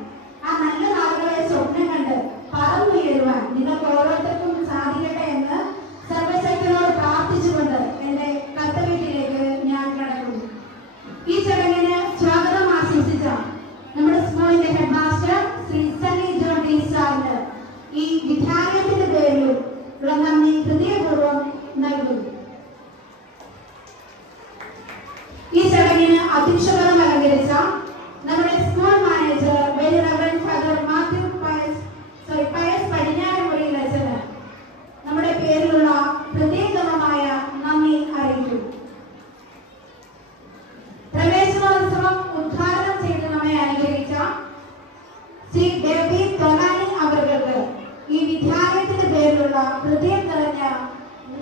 ആ നല്ല നാളുകളെ സ്വപ്നം കണ്ട് പറന്നുയരുവാൻ നിങ്ങൾക്ക് ഓരോരുത്തർക്കും സാധിക്കട്ടെ എന്ന് സർവശക്തനോട് പ്രാർത്ഥിച്ചുകൊണ്ട് എന്റെ കർത്തവ്യത്തിലേക്ക് ഞാൻ കടക്കുന്നു. ഈ ചടങ്ങിന് സ്വാഗതം ആശംസിച്ച നമ്മുടെ സ്കൂളിന്റെ head master Shri Sunny John T സാറിന് ഈ വിദ്യാലയത്തിന്റെ പേരിൽ ഉള്ള നന്ദി ഹൃദയപൂർവ്വം നൽകുന്നു. ഈ ചടങ്ങിന് അധ്യക്ഷപദം അലങ്കരിച്ച നമ്മുടെ school manager very reverend father Mathew Pius Padinjaranmuri ലച്ചന് നമ്മുടെ പേരിലുള്ള പ്രത്യേകമായ നന്ദി അറിയിക്കും. പ്രവേശനോത്സവം ഉദ്ഘാടനം ചെയ്ത് നമ്മെ അനുഗ്രഹിച്ച ശ്രീ ബേബി തൊലാനി അവർക്ക് ഈ വിദ്യാലയത്തിന്റെ പേരിലുള്ള ഹൃദയം നിറഞ്ഞ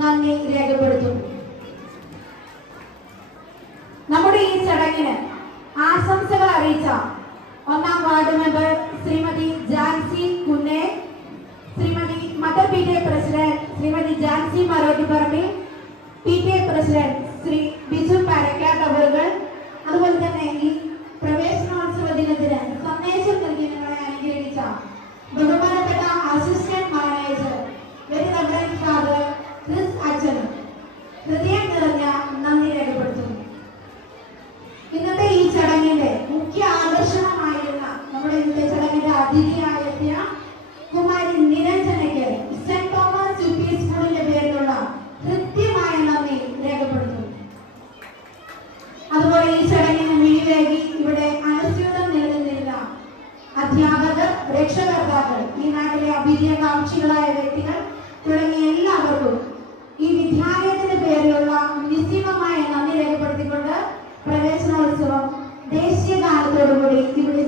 നന്ദി രേഖപ്പെടുത്തുന്നു. നമ്മുടെ ഈ ചടങ്ങിന് ആശംസകൾ അറിയിച്ച 1ാം ward member Shrimati Jancy Kunne, Shrimati mother PTA president Shrimati Jancy Marottipparambil, PTA president Shri Biju Palakkad അവറുകൾ, അതുപോലെ തന്നെ ഈ പ്രവേശനോത്സവ ദിനത്തിന് സന്ദേശം നൽകി നിങ്ങളെ അനുഗ്രഹിച്ച ബഹുമാനപ്പെട്ട assistant manager very reverend father Chris അച്ഛനും ഹൃദയം നിറഞ്ഞ നന്ദി രേഖപ്പെടുത്തുന്നു. ഇന്നത്തെ ഈ ചടങ്ങിന്റെ മുഖ്യ ആകർഷണമായിരുന്ന നമ്മുടെ ഇന്നത്തെ ചടങ്ങിന്റെ അതിഥിയായെത്തിയ കുമാരി നിരഞ്ജനയ്ക്ക് സെന്റ് തോമസ് UP സ്കൂളിന്റെ പേരിലുള്ള കൃത്യമായ നന്ദി രേഖപ്പെടുത്തുന്നു. അതുപോലെ ഈ ചടങ്ങിന് മിഴിവേകി ഇവിടെ അനുസ്യൂതം നിലനിന്നിരുന്ന അധ്യാപകർ, രക്ഷകർത്താക്കൾ, ഈ നാട്ടിലെ അഭ്യുദയകാംക്ഷികളായ വ്യക്തികൾ തുടങ്ങിയ എല്ലാവർക്കും ഈ വിദ്യാലയത്തിന്റെ പേരിലുള്ള നിസ്സീമമായ നന്ദി രേഖപ്പെടുത്തിക്കൊണ്ട് പ്രവേശനോത്സവം ദേശീയ ഗാനത്തോടുകൂടി ഇവിടെ